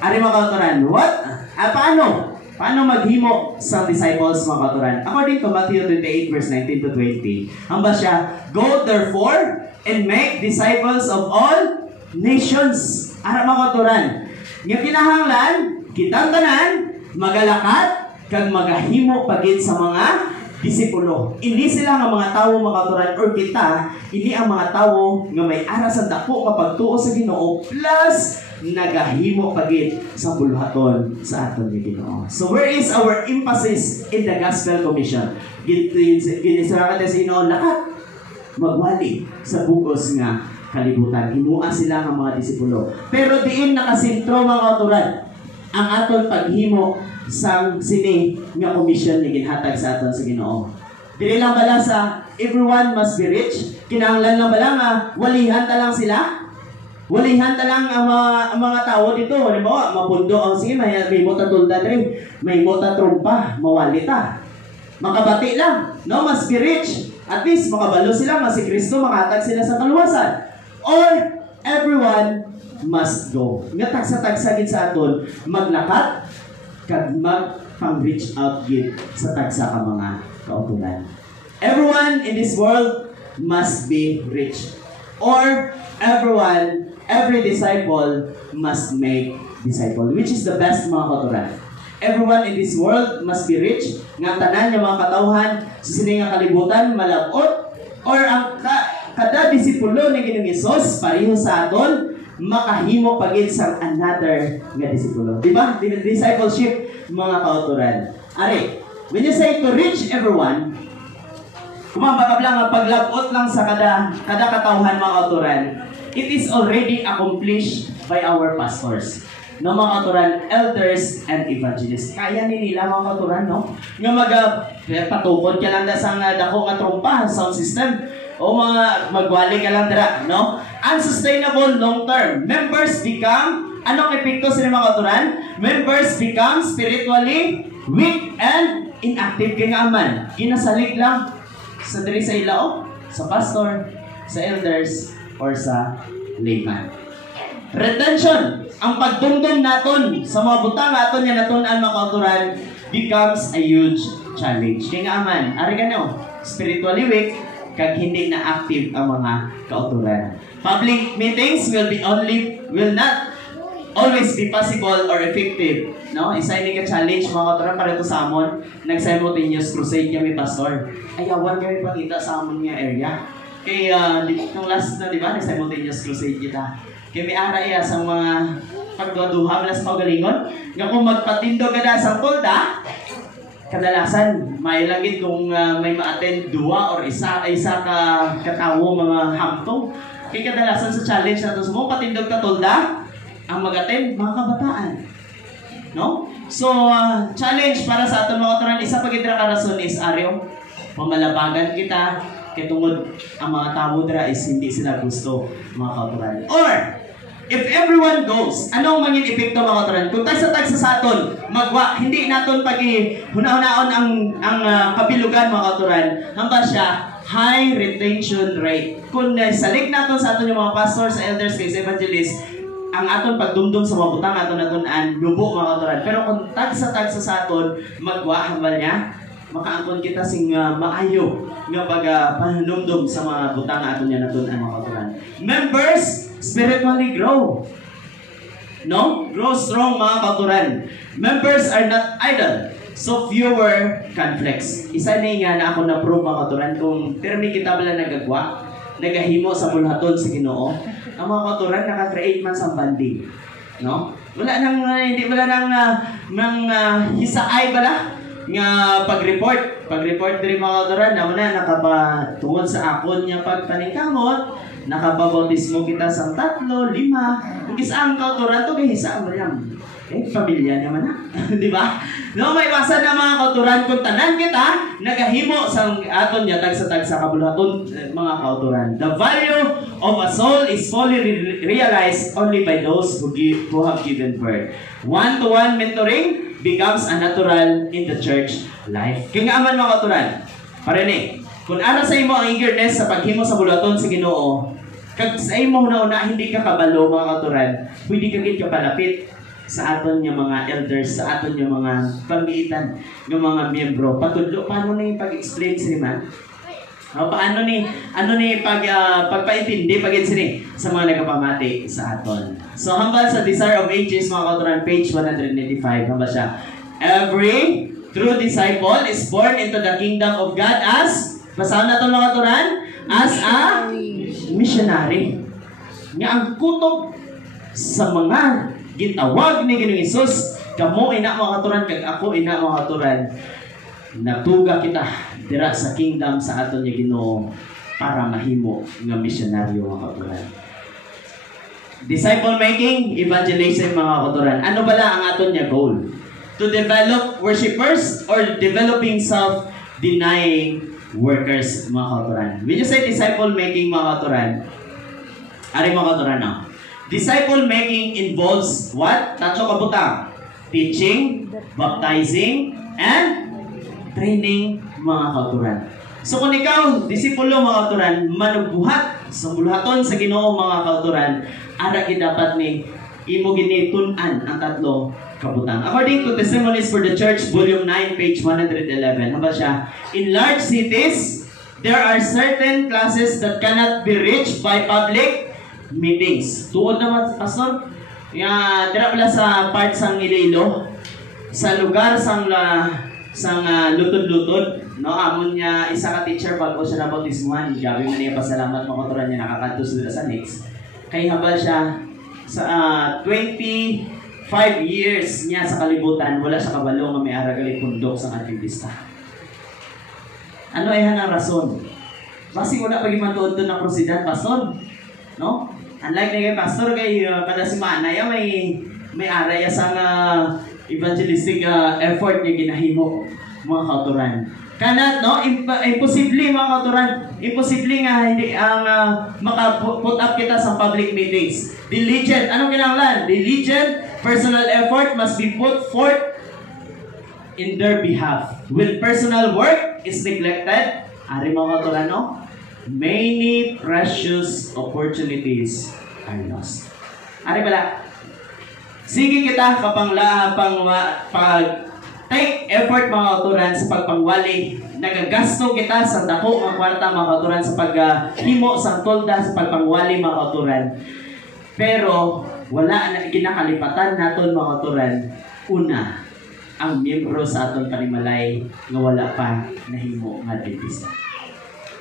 Ari mga kauturan, what? Paano? Paano maghimo sa disciples mga kauturan? According to Matthew 28 verse 19 to 20, ang ba siya, go therefore and make disciples of all nations. Ara mga kauturan, nga kinahanglan, kitang tanan, magalakat, kag magahimo pagit sa mga disipulo. Hindi sila nga mga tawo mga kauturan or kita, hindi ang mga tawo nga may aras ang dako nga pagtuo sa Ginoo plus nagahimo pagit sa buluhaton sa aton ni Ginoo. So where is our emphasis in the gospel commission? Ginisara natin sa Ginoo lakat magwali sa bugos nga kalibutan. Himuan sila nga mga disipulo. Pero diin nakasentro mga kauturan ang aton paghimo sang sini nga commission ni ginhatag sa aton sa Ginoo. Dili lang bala sa everyone must be rich. Kinahanglan lang bala nga walihan ta lang sila. Walihan ta lang ang mga tao dito. Halimbawa, mapundo ang sige, may mota tulda rin, may mota trumpa, mawali ta. Makabati lang, no? Must be rich. At least makabalo sila, mas si Kristo, makatag sila sa kaluwasan. Or everyone must go. Nga tagsa-tagsagin sa aton, maglakat, kag mag-reach out gid sa tagsa ka mga kautulan. Everyone in this world must be rich. Or every disciple must make disciple. Which is the best mga kautulan? Everyone in this world must be rich. Nga tanan yung mga katawhan sa sining nga kalibutan malabot. Or ang kada disipulo ni Ginoong Hesus pareho sa aton makahimo pagid sa another nga disipulo. Diba? Discipleship mga kauturan. Ari, when you say to reach everyone, kumambakab lang ang paglabot lang sa kada katawhan mga kauturan, it is already accomplished by our pastors. No, mga kauturan, elders and evangelists. Kaya ni nila mga kauturan, no? Nga patukod ka lang sa dako nga trompa, sound system, o magwali ka lang dira, no? Unsustainable long term. Members become, anong epekto sa mga kauturan? Members become spiritually weak and inactive. Kaya nga man, ginasalig lang sa diri sa ilao, sa pastor, sa elders, or sa layman. Retention, ang pagdumdum naton sa mga butang naton nga naton ang mga kauturan becomes a huge challenge. Kaya nga man, ari ka no, spiritually weak, kag hindi na active ang mga kauturan. Public meetings will not always be possible or effective. No? Isa ini ka challenge mga kauturan para ito sa amon. Nag-simultaneous crusade kami pastor. Ayawan kami pangita sa amon nga area. Kaya nung last na, di ba, nag-simultaneous crusade kita. Kaya may ara iya sa mga pagduha sa pagalingon. Nga kung magpatindo ka na sa pulda, kadalasan may langit kung may ma-attend dua or isa ka katawo mga hamtong. Kaya kadalasan sa challenge na ito, sa mga patindog ka tolda, ang mag-attend mga kabataan. No? So, challenge para sa aton mga kauturan, isa pagidra ka rason is aryo, pamalabagan kita, kaya tungod ang mga tao dira is hindi sila gusto mga kauturan. Or, if everyone goes, anong mangin epekto mga kauturan? Kung tagsa-tagsa sa aton, magwa, hindi naton huna-hunaon ang kabilugan mga kauturan, hamba siya, high retention rate. Kung salig naton sa aton yung mga pastors, elders, case evangelists, ang aton pagdumdum sa mga butang aton lubo mga kauturan. Pero kung tagsa-tagsa sa aton, magwa, hamba niya, makaangkon kita sing maayo nga panumdum sa mga butang aton niya naton ang mga kauturan. Members, spiritually grow. No? Grow strong mga kauturan. Members are not idle. So fewer conflicts. Isa ni nga na ako na-prove mga kauturan kung pirmi kita bala nagagwa, nagahimo sa bulhaton sa Ginoo, ang mga kauturan naka-create man sa banding. No? Wala nang hisaay bala nga pag-report diri mga kauturan na muna nakapatungod sa akon niya pagpaningkamot, nakababautismo kita sa 3, 5, kung isang kauturan to kay hisa Maryam. Pamilya naman na. Di ba? No, may basa na mga kauturan kung tanan kita, nagahimo sa aton niya tagsa-tagsa kabulhaton mga kauturan. The value of a soul is fully realized only by those who have given birth. One-to-one mentoring becomes a natural in the church life. Kaya nga man mga kauturan, parinig, kung ara sa imo ang eagerness sa paghimo sa bulaton sa Ginoo, kag sa imo una hindi ka kabalo mga kauturan, pwede ka gid ka palapit sa aton yung mga elders, sa aton yung mga pamitan, yung mga miyembro. Patudlo, paano na yung pag-explain sila man? Paano ni pagpaintindi pagin sini sa mga nagapamati sa aton. So hambal sa Desire of Ages mga kauturan, page 195, hambal siya. Every true disciple is born into the kingdom of God as, basahan na ito mga kauturan, as a missionary. Nga ang kutob sa mga gitawag ni Ginoong Hesus, kamo ina mga kauturan, kag ako ina mga kauturan, natuga kita dira sa kingdom sa aton niya Ginoo para mahimo nga misyonaryo mga kauturan. Disciple making, evangelizing mga kauturan. Ano bala ang aton niya goal? To develop worshipers or developing self-denying workers mga kauturan. When you say disciple making mga kauturan, ari mga kauturan no? Disciple making involves what? Tatlo kabutang. Teaching, baptizing, and training mga kauturan. So kung ikaw, disipulo mga kauturan, manubuhat sa bulhaton sa Ginoo mga kauturan, ara dapat ni imo ginitun-an ang tatlo kabutang. According to Testimonies for the Church, Volume 9, page 111, haba siya, in large cities, there are certain classes that cannot be reached by public meetings. Tuod naman, Pastor, dira pala sa part sang Iloilo, sa lugar sang lutod-lutod, no, amon niya isa ka teacher bago siya nabautismuhan, gabi man niya pasalamat mga kauturan niya nakakanto sila sa next. Kay habal siya sa 25 years niya sa kalibutan, wala siya kabalo nga may aragali pundok sa Adventista. Ano ay hanang rason? Basi wala pag imantuod doon ng prosedan, Pastor, no? Unlike na kay Pastor, kay kada simana ya may araya sa evangelistic effort niya ginahimo mga kauturan. Kanat no, imposible mga kauturan, imposible nga hindi ang maka-put up kita sa public meetings. Diligent, anong kinahanglan? Diligent personal effort must be put forth in their behalf. When personal work is neglected, ari mga kauturan no, many precious opportunities are lost. Ari bala, sige kita take effort mga kauturan sa pagpangwali Nagagasto kita sa dako nga kwarta mga kauturan sa paghimo sa tolda sa pagpangwali mga kauturan. Pero wala na kinakalipatan naton mga kauturan. Una, ang miyembro sa aton panimalay nga wala pa nahimo nga dentista.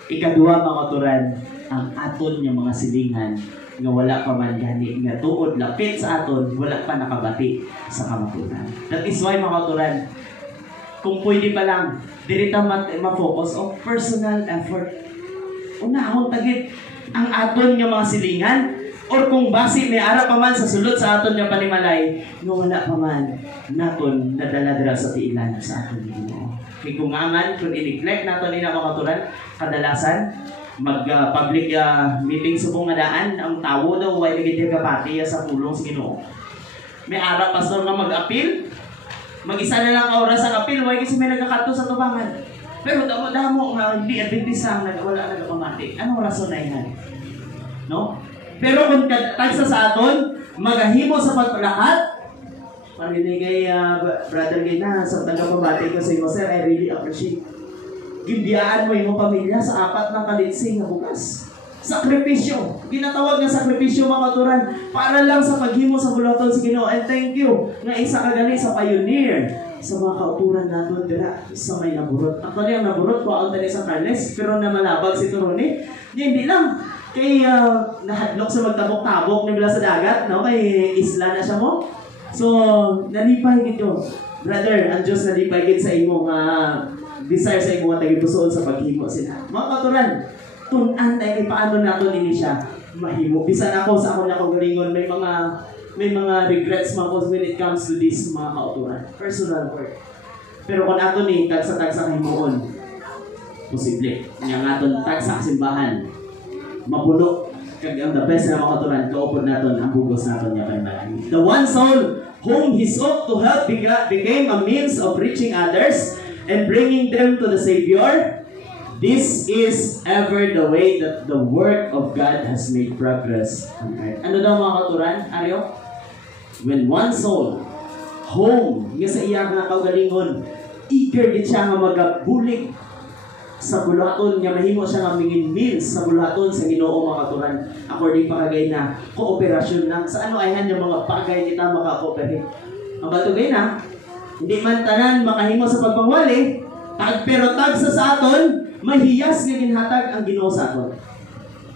Ikaduha mga kauturan, ang aton nga mga silingan nga wala pa man gani nga tuod lapit sa aton, wala pa nakabati sa kamaturan. That is why mga kauturan, kung pwede pa lang, dirita ma-focus on personal effort. Unahon tagit ang aton nga mga silingan, or kung basi may ara pa man sa sulod sa aton nga panimalay, nga wala pa man naton nadala-dala sa tiilan sa aton Ginoo. Kaya kung aman, kung i-neglect naton ina mga kauturan, kadalasan, mag-public meeting sa buong daan, ang tawo daw, why nagiging kapati sa pulong sa Ginoo. May ara pastor nga mag-appeal, mag-isa na lang oras ang appeal, why kasi may nagkakato sa tubangan. Pero damo nga hindi adventista ang wala nagpamati. Anong rason na yan? No? Pero kung tagsa sa aton, magahimo sa pagpalakat, parinig kay brother Gina, sa taga-pamati ko sa iyo, sir, I really appreciate. Gindiyaan mo yung pamilya sa apat ng kalitsing na bukas. Sakripisyo. Ginatawag nga sakripisyo mga kauturan para lang sa paghimo sa bulaton sa Ginoo. And thank you nga isa ka gali sa pioneer sa mga kauturan naton dira sa may naburot. Actually ang naburot ko ang tani sa Carles pero na malabag si Turone. Hindi lang kay nahadlok sa magtabok-tabok nila sa dagat, no? Kay isla na siya mo. So nalipay gito. Brother, ang Diyos nalipay gid sa imo nga desire sa imo nga tagipusoon sa paghimo sila. Mga kauturan, tunan tayo kay paano nato nini siya mahimo. Bisan ako sa akong nakagalingon, may mga regrets man ko when it comes to this mga kauturan. Personal work. Pero kung ato ni tagsa-tagsa himuon, posible. Nga aton tagsa simbahan, mapuno. Kag ang the best na mga kauturan, kaupod naton ang bugos naton niya panimalahi. The one soul whom he sought to help became a means of reaching others and bringing them to the Savior. This is ever the way that the work of God has made progress on earth. Ano daw mga kauturan, Aryo? When one soul, home, nga sa iya nga kaugalingon, eager gid siya nga magabulig sa bulaton, nga mahimo siya nga mingin means sa bulaton sa Ginoo mga kauturan. According pa kagay na kooperasyon lang. Sa ano ayhan yung mga bagay kita maka-cooperate. Ang batugay na, hindi man tanan makahimo sa pagpangwali, pero tagsa sa aton, mahiyas nga ginhatag ang Ginoo sa aton.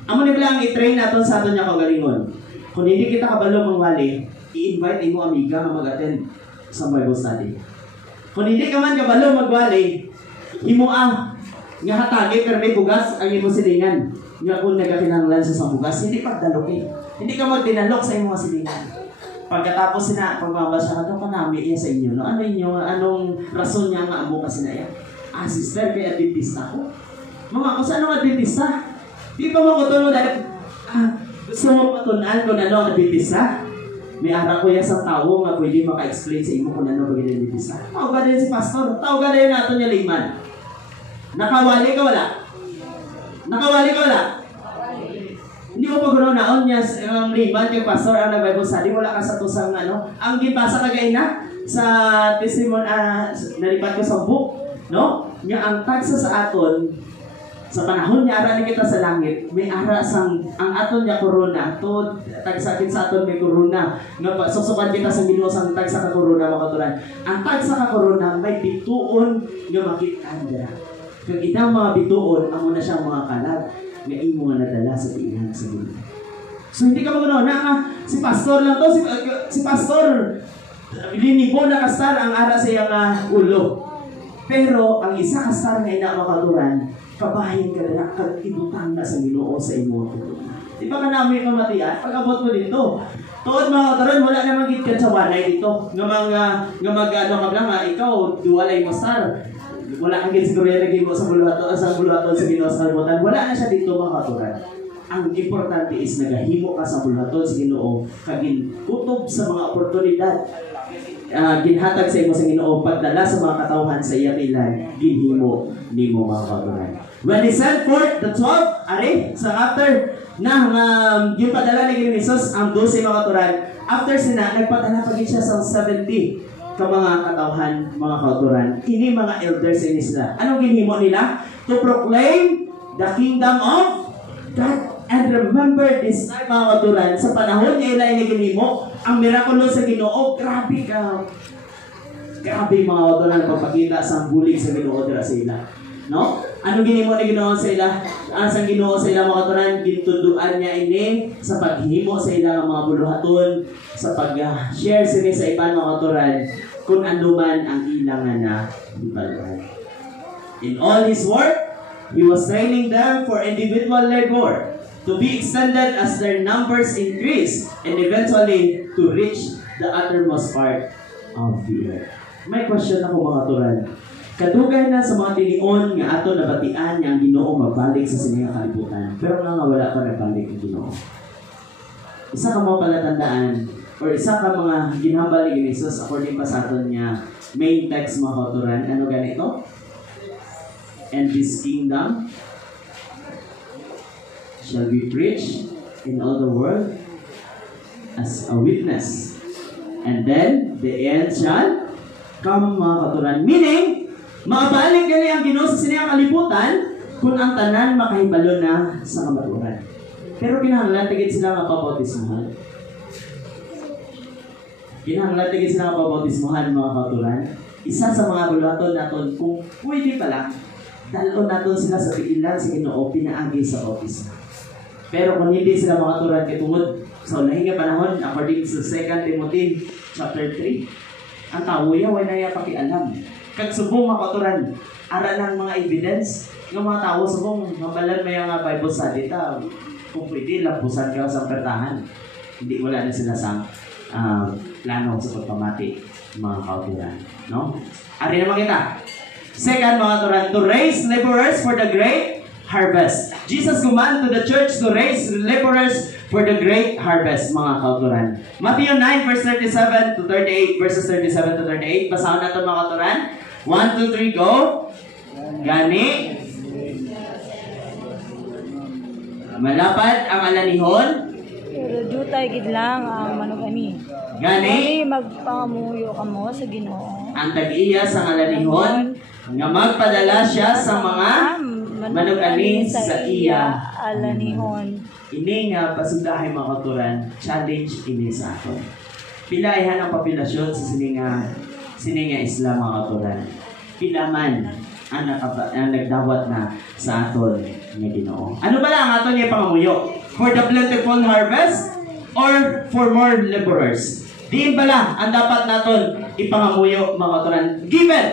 Amo ni bilang i-train naton sa aton nga kaugalingon. Kung hindi kita kabalo mangwali, i-invite imo amiga nga mag-attend sa Bible study. Kung hindi ka man kabalo magwali, imo nga hatagi pero may bugas ang imo silingan. Nga kung nagakinahanglan sa bugas, hindi pagdalokin. Hindi ka magdinalok sa imo silingan. Pagkatapos na pagbabasa ka ka nami iya sa inyo, no? Ano inyo, anong rason niya nga amo kasi na yan? Sister, kay adventista ko. Mga kung saan ang adventista? Di ba mga kutulo dahil gusto mo patunan kung ano ang adventista? May ara ko yan sa tao nga pwede maka-explain sa imo kung ano bagay adventista. Tawag din si pastor. Tawag din natin niya liman. Nakawali ka wala? Nakawali ka wala? Hindi mo pag naon niya ang liman kay pastor ang nag-Bible study, wala ka sa tusang ano. Ang gipasa kagay na sa testimony nalipat ko sa book, no? Nga ang tagsa sa aton sa panahon niya ara ni kita sa langit, may ara sang ang aton niya corona to tagsa atin sa aton may corona nga susukan kita sa Ginoo sang tagsa ka corona makaturan. Ang tagsa ka corona may bituon nga makit-an dira. Kag itang mga bituon amo na siyang mga kalag nga imo nga nadala sa tiihan sa Ginoo. So hindi ka magano na si pastor lang to si pastor linibo na kastar ang ara sa iyang ulo. Pero ang isa kastar nga ina makaturan, kabahin ka na kag-ibutang na sa Ginoo sa imo. Di ba ka namin kamatian? Pag-abot mo dito. Tuod mga kauturan, wala namang gitkan sa walay dito. Nga mag-ano ka lang ikaw, duwalay mo star. Wala kang siguro yung naging mo sa bulaton sa Ginoo sa kalimutan. Wala na siya dito mga kauturan. Ang importante is nagahimo ka sa bulaton sa Ginoo, kagin kutob sa mga oportunidad. Ginhatag sa imo sa Ginoo pagdala sa mga katawhan sa iyang ilan ginhimo nimo mga kauturan. When he sent forth the 12, after na yung padala ni Jesus ang 12 mga kauturan, after sina nagpadala pa gid siya sa 70 ka mga katawhan, mga kauturan. Ini mga elders ini sila. Anong ginhimo nila? To proclaim the kingdom of God. And remember this time, mga kauturan, sa panahon niya ila ginhimo, ang mirakulo sa Ginoo, grabe ka. Grabe mga kauturan, pagpakita sa bulig sa Ginoo dira sa ila. No? Anong ginhimo ni Ginoo sa ila? Sa Ginoo sa ila mga kauturan, gintuduan niya ini sa paghimo sa ila mga buluhaton, sa pag-share sila sa iban mga kauturan, kung ano man ang ilangan na ibaluhan. In all his work, he was training them for individual labor to be extended as their numbers increase and eventually to reach the uttermost part of the earth. May question ako mga kauturan. Kadugay na sa mga tinion nga ato nabatian nga ang Ginoo mabalik sa siniyang kalibutan. Pero nga wala pa nagbalik ang Ginoo. Isa ka mga palatandaan or isa ka mga ginhambal ni Jesus according pa sa aton niya main text mga kauturan. Ano ganito? And his kingdom shall be preached in all the world as a witness. And then the end shall come mga kauturan. Meaning, makabalik gali ang Ginoo sa siniyang kalibutan kung ang tanan makahibalo na sa kamaturan. Pero kinahanglan tigit sila nga pabautismohan. Kinahanglan tigit sila nga pabautismohan mga kauturan. Isa sa mga bulaton naton kung pwede pala, dalon naton sila sa pigilan sa Ginoo pinaagi sa bautismo. Pero kung hindi sila mga kauturan kitungod sa ulahing nga panahon according sa 2 Timothy chapter 3, ang tao ya wala na pakialam. Kag subong makaturan, ara ng mga evidence ng mga tao subong mabalan may nga Bible study ta. Kung pwede, lampusan ka sa pertahan. Hindi wala na sila sa plano sa pagpamati mga kauturan. No? Ari naman kita. Second mga kauturan, to raise laborers for the great harvest. Jesus command to the church to raise laborers for the great harvest, mga kauturan. Matthew 9 verse 37 to 38, verses 37 to 38. Basahan natin mga kauturan. 1, 2, 3, go. Gani. Malapad ang alanihon. Pero jutay gid lang ang manugani. Gani. Magpangamuyo kamo sa Ginoo. Ang tag-iya sa alanihon nga magpadala siya sa mga manugani sa iya alanihon. Ini nga pasudahay mga kauturan, challenge ini sa aton. Pilaihan ang populasyon sa sininga Islam mga kauturan. Pila man ang nagdawat na sa aton nga Ginoo. Ano ba lang aton nga pangamuyo? For the plentiful harvest or for more laborers? Diin bala ang dapat naton ipangamuyo mga kauturan. Given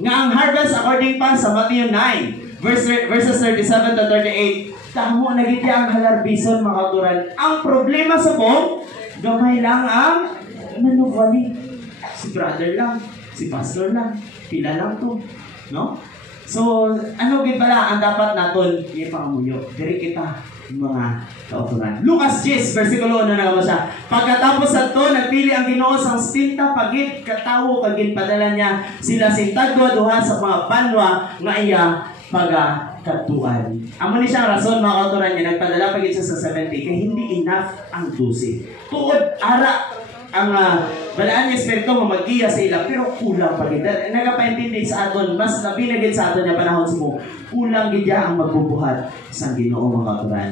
nga ang harvest according pa sa Matthew 9 verses 37 to 38, tamo na giti ang halarbison mga kauturan. Ang problema sa po, gamay lang ang manugwali. Si brother lang, si pastor lang, pila lang to, no? So, ano gid bala ang dapat naton ipangamuyo? Diri kita mga kauturan. Lucas 10 versikulo 1 na naman siya. Pagkatapos ato nagpili ang Ginoo sang 70 pagit katawo kagin padala niya sila sintagwa duha sa mga banwa nga iya pagakatuan. Amo ni siyang rason mga kauturan niya nagpadala pagit siya sa 70 kay hindi enough ang 12. Tuod ara ang balaan niya espiritu nga mag-iya sa ila pero kulang pa gid. Nagapaintindi sa aton mas labi na gid sa aton nga panahon sumo. Kulang gid ang magbubuhat sa Ginoo mga kauturan.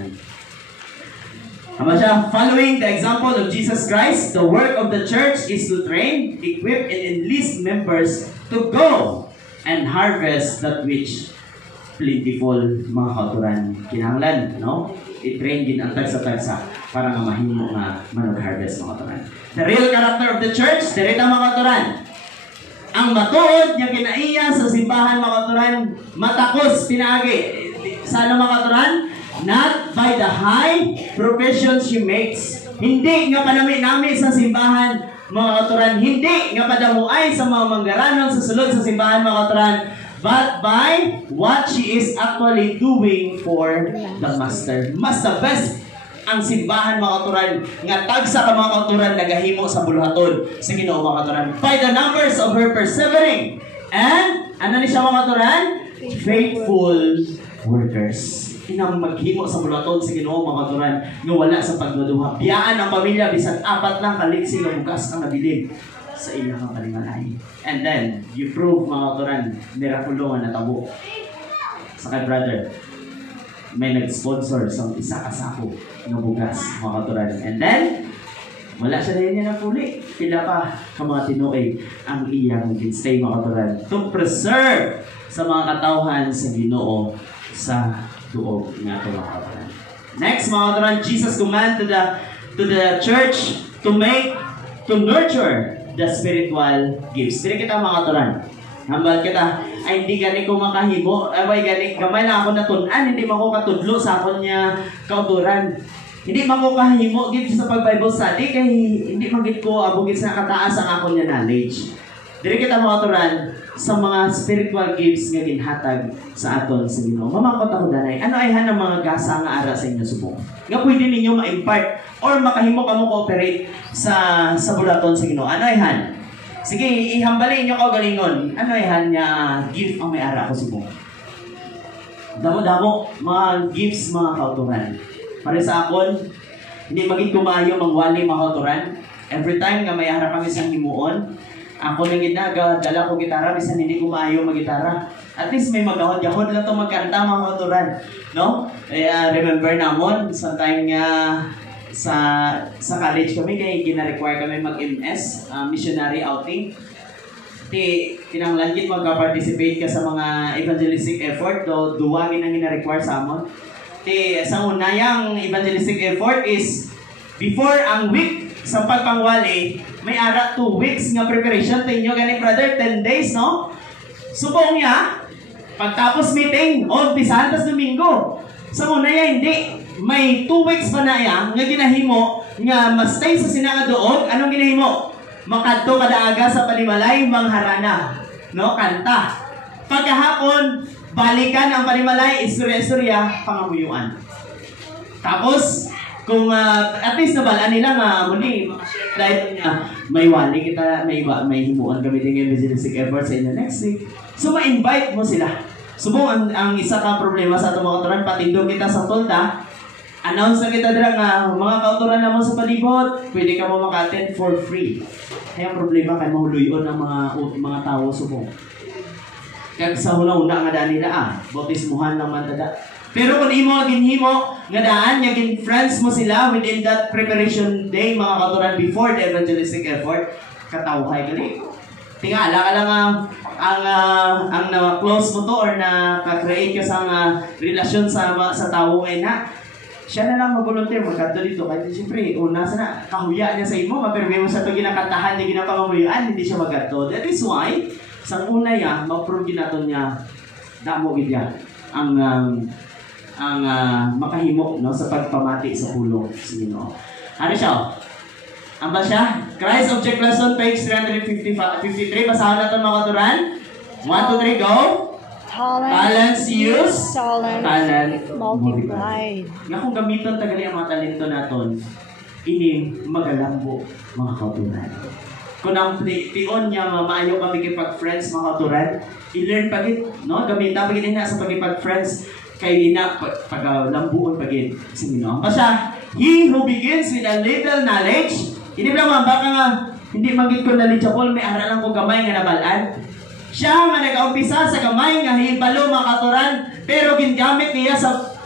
Ama siya, following the example of Jesus Christ, the work of the church is to train, equip, and enlist members to go and harvest that which plentiful mga kauturan kinahanglan, no? I-train din ang tagsa-tagsa para nga mahimo nga manag-harvest mga kauturan. The real character of the church, direta mga kauturan. Ang matuod nga kinaiya sa simbahan mga kauturan, matakos pinaagi. Sana mga kauturan, not by the high professions she makes. Hindi nga panami-nami sa simbahan mga kauturan. Hindi nga padamuay sa mga manggaranon sa sulod sa simbahan mga kauturan. But by what she is actually doing for the Master. Mas the best ang simbahan mga kauturan nga tagsa ka mga kauturan nagahimo sa buluhaton sa Ginoo mga kauturan. By the numbers of her persevering and ano ni siya mga kauturan? Faithful workers. Inang maghimo sa buluhaton sa Ginoo mga kauturan nga wala sa pagduduha. Biyaan ang pamilya bisan 4 lang kaliksi nga bukas ang nabilin sa ilang panimalay. And then, you prove mga kauturan, mirakulo nga natabo. Sa kay brother, may nag-sponsor sa isa kasako ng bugas mga kauturan. And then, wala siya rin niya na puli. Pila pa ka mga tinuoy ang iyang stay mga kauturan to preserve sa mga katawhan sa Ginoo sa tuog nga ito mga kauturan. Next mga kauturan, Jesus command to the church to nurture the spiritual gifts. Dili kita mga kauturan. Hambal kita, ay hindi gani ko makahimo, ay gani gamay na ako natunan, hindi mo ko katudlo sa akon niya kauturan. Hindi man ko kahimo gid sa pag-Bible study kay hindi man gid ko abugid sa kataas ang akon niya knowledge. Diri kita mga kauturan sa mga spiritual gifts nga ginhatag sa aton sa Ginoo. Mamangkot ako danay, ano ay hanang mga gasa nga ara sa inyo subong? Nga pwede ninyo ma-impart or makahimo kamo cooperate sa bulaton sa Ginoo. Ano ay han? Sige, ihambalin niyo ko galingon. Ano ay han nga gift ang may ara ko subong? Damo-damo mga gifts mga kauturan. Para sa akon, hindi maging kumayo mangwali mga kauturan. Every time nga may harap kami sa himuon, ako lang dala ko gitara, bisan hindi kumayo mag-gitara. At least may magahod-yahod lang ito magkanta mga kauturan. No? Remember namon, sa time nga sa college kami, kaya gina-require kami mag-MS, missionary outing. Kinanglanggit magka-participate ka sa mga evangelistic effort, do duwagin ang gina-require sa amon. Sa unayang evangelistic effort is before ang week sa pagpangwali, may ara 2 weeks nga preparation. Tinyo gani brother, 10 days, no? Subong niya, pagtapos meeting, umpisahan tas Domingo. Sa unaya hindi, may 2 weeks pa na yan nga ginahimo nga mastay sa sinanga doog. Anong ginahimo? Makadto kada aga sa panimalay, mangharana, no? Kanta. Pagkahapon, balikan ang panimalay, istorya-istorya, pangamuyuan. Tapos, kung at least nabalaan nila nga muli, dahil may wali kita, may himuan kami din yung evangelistic effort sa inyo next week. So, ma-invite mo sila. Subong ang isa ka problema sa itong mga kauturan, patindog kita sa tolda, announce na kita dira nga, mga kauturan naman sa palibot, pwede ka mo maka-attend for free. Kaya ang problema kay mahuluyon ng mga tao subong. Kaya sa una-una nga daan nila, bautismuhan lang man tada. Pero kung imo ginhimo nga daan, yung friends mo sila within that preparation day, mga kauturan, before the evangelistic effort, katawhay gali. Tingala ka lang ang na-close mo to or na-create ka sa relasyon sa tao ay na, siya na lang mag-volunteer, magkanto dito. Kasi siyempre, una sana, kahuya niya sa imo, mapirme mo sa ito ginakantahan, hindi ginapangahuyaan, hindi siya magkanto. That is why, sa una niya, ma-prove natin niya, damo gidya ang makahimo no sa pagpamati sa pulong sa Ginoo. Ano siya? Ang ba siya? Christ Object Lesson, page 353. Basahan natin mga kauturan. 1, 2, 3, go! Talents used, talent multiplied. Nga kung gamiton tagali ang mga talento natin, ini magalambo mga kauturan. Kung ang pion niya, maayo kami kipag-friends, mga kauturan, i-learn pagit, no? Gamitan pagit na sa pagipag-friends, kay ina, pag-lambuon pagit sa Ginoo. Basta, he who begins with a little knowledge, hindi lang baka nga, hindi magiging ko knowledgeable, may aral lang ko gamay nga nabalaan. Siya nga nag-aumpisa sa gamay nga hibalo mga kauturan, pero gingamit niya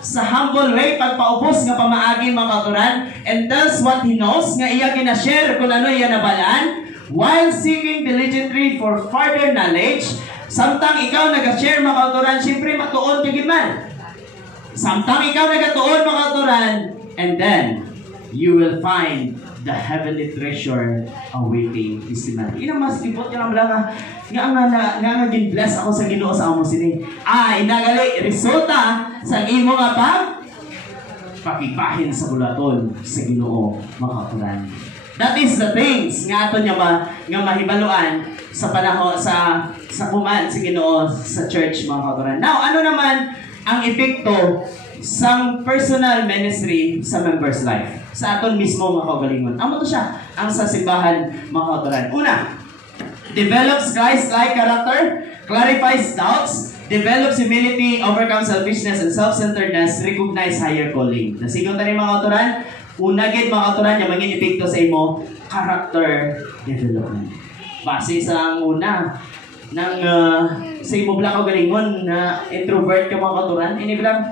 sa humble way, pagpaubos nga pamaagi mga kauturan, and tells what he knows, nga iya ginashare kung ano iya nabalaan, while seeking diligently for further knowledge. Samtang ikaw nag-share mga kauturan, siyempre matuon ka giman. Samtang ikaw nagatuon mga kauturan, and then you will find the heavenly treasure awaiting testimony. Inang mas libot ka lang nga gin-bless ako sa Ginoo sa amo sini. Inagali resulta sa imo nga pakibahin sa bulaton sa Ginoo mga kauturan. That is the things nga ato niya nga mahibaluan sa panahon sa kuman sa Ginoo sa church mga kauturan. Now, ano naman ang epekto sa personal ministry sa members' life? Sa aton mismo mga kaugalingon. Amo to siya ang sa simbahan mga kauturan. Una, develops Christ-like character, clarifies doubts, develops humility, overcomes selfishness and self-centeredness, recognize higher calling. Nasigon tayo mga kauturan. Una gid mga kauturan, yung maging epekto sa imo, character development. Base sa una ng sa imo bla ko galingon na introvert ka mga katuran, ini bilang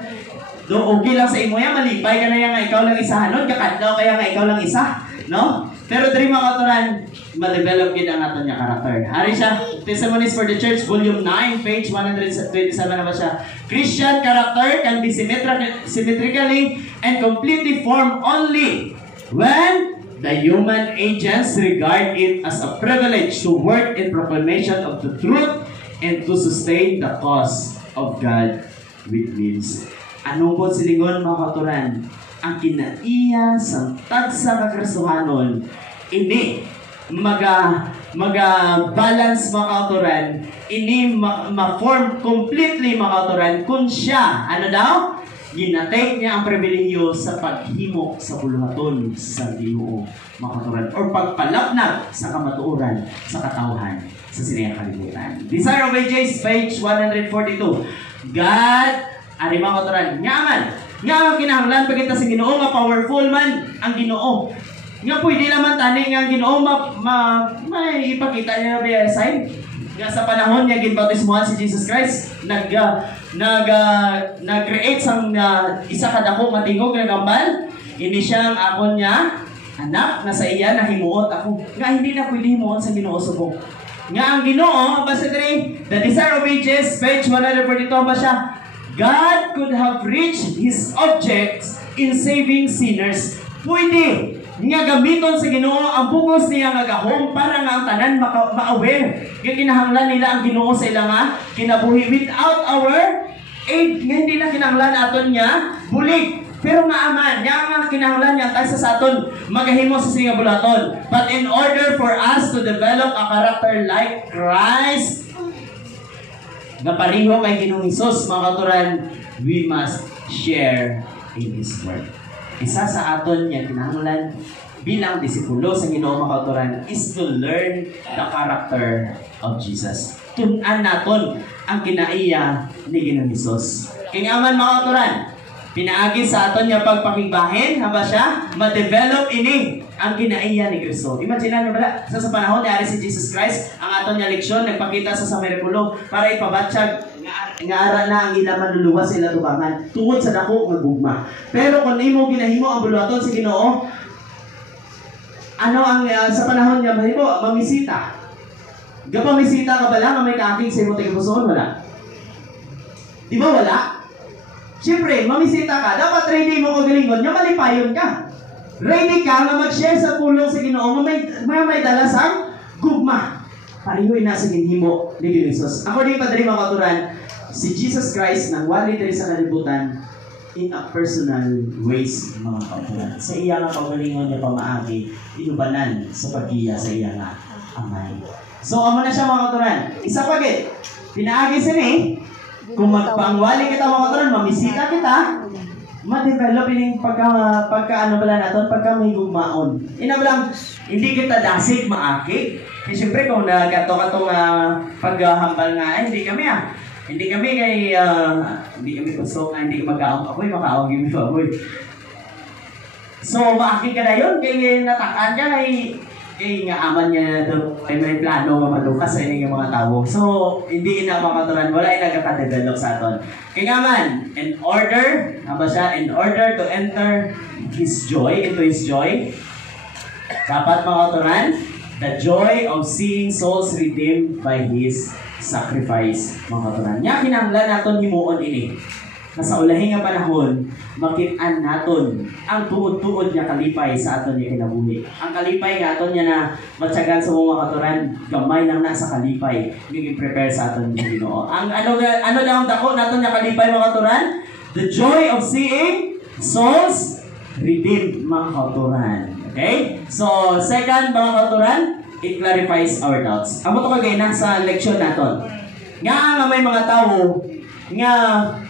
do okay lang sa imo yan, malipay ka na yan nga ikaw lang isa hanon, kakadlaw kaya nga ikaw lang isa, no? Pero diri mga katuran, ma-develop gid ang aton nga karakter. Ari siya, Testimonies for the Church, Volume 9, page 127 na ba siya? Christian character can be symmetrically and completely formed only when the human agents regard it as a privilege to work in proclamation of the truth and to sustain the cause of God with means. Ano po silingon mga katuran? Ang kinaiya sa tagsa kakrisuhanon, ini maga-balance mga katuran, ini ma-form completely mga katuran kung siya, ano daw? Ginatake niya ang pribilehyo sa paghimo sa buluhaton sa Ginoo mga katuran, or pagpalapnag sa kamatuoran sa katawhan sa sinayang kalibutan. Desire of Ages, page 142. God, ari mga katuran, nyaman kinahanglan pa kita sa Ginoo nga powerful man ang Ginoo. Nga pwede naman tani nga ang Ginoo may ipakita niya ba sign? Nga sa panahon niya ginbautismohan si Jesus Christ, nag-create sang isa ka dako nga tingog nga gambal. Ini siyang akon niya anak na sa iya nahimuot ako. Nga hindi na pwede himuot sa Ginoo subong. Nga ang Ginoo basta diri, The Desire of Ages, page 142 ba siya? God could have reached His objects in saving sinners. Pwede nga gamiton sa Ginoo ang bugos niya nga gahom para nga ang tanan ma-aware. Nga kinahanglan nila ang Ginoo sa ilang kinabuhi without our aid. Nga hindi na kinahanglan aton niya bulig. Pero nga aman, nga kinahanglan niya tayo sa aton magahimo sa singa bulaton. But in order for us to develop a character like Christ, nga pareho kay Ginoong Hesus, mga katuran, we must share in His Word. Isa sa aton niya kinahanglan bilang disipulo sa Ginoo mga katuran is to learn the character of Jesus. Tun-an naton ang kinaiya ni Ginoong Hesus. Kingaman mga katuran, pinaagi sa aton niya pagpakigbahin, haba siya, ma-develop ini ang kinaiya ni Kristo. Imagine nyo ba, sa panahon ni Ari si Jesus Christ, ang aton niya leksyon, nagpakita sa Merikulo para ipabatsyag nga ara na ang ilang manluluwas sa ilang tubangan tungod sa dako nga gugma. Pero kung imo ginahimo ang buluhaton sa Ginoo, ano ang sa panahon niya mahimo mamisita. Gapamisita ka ba lang may kaaking sa imo tigapuson? Wala. Di ba wala? Siyempre, mamisita ka, dapat ready mo kung galingon niya, malipayon ka. Ready ka na mag-share sa pulong sa Ginoo, may dala sa gugma. Parihoy na sa ginhimo ni Jesus. Ako din padali mga katuran, si Jesus Christ nang wali diri sa kalibutan in a personal ways mga katuran. Sa iya nga pagalingon niya pamaagi, inubanan sa pag-iya sa iya nga amay. So, amo na siya mga katuran. Isa pa gid, pinaagi sini, kung magpangwali kita mga katuran, mamisita kita, ma-develop yung pagka ano pala natin, pagka may gugmaon. Inabalang, hindi kita dasig maakig. Eh, siyempre, kung nagato-gato paghahambal nga, hindi kami Hindi kami kay, hindi kami puso nga, hindi mag-aong ako'y, makaawag yung ako'y. So, maakig ka na yun, kaya natakaan ka, kay nga aman niya doon, may plano nga malukas sa inyong mga tao. So, hindi ina makaturan, wala nagkaka-develop sa aton. Kaya nga man, in order to enter His joy, into His joy, dapat makaturan, the joy of seeing souls redeemed by His sacrifice, makaturan. Nya kinahanglan naton himuon ini. Nasa ulahin nga panahon, makit-an naton ang tuod-tuod niya kalipay sa aton niya kinabuhi. Ang kalipay nga aton niya na matyagan sa mga katuran, gamay lang na sa kalipay, yung prepare sa aton niya Ginoo. Ang ano daw ang dako naton niya kalipay mga katuran? The joy of seeing souls redeemed, mga katuran. Okay? So, second mga katuran, it clarifies our doubts. Amo to kagay na sa leksyon naton. Nga may mga tao nga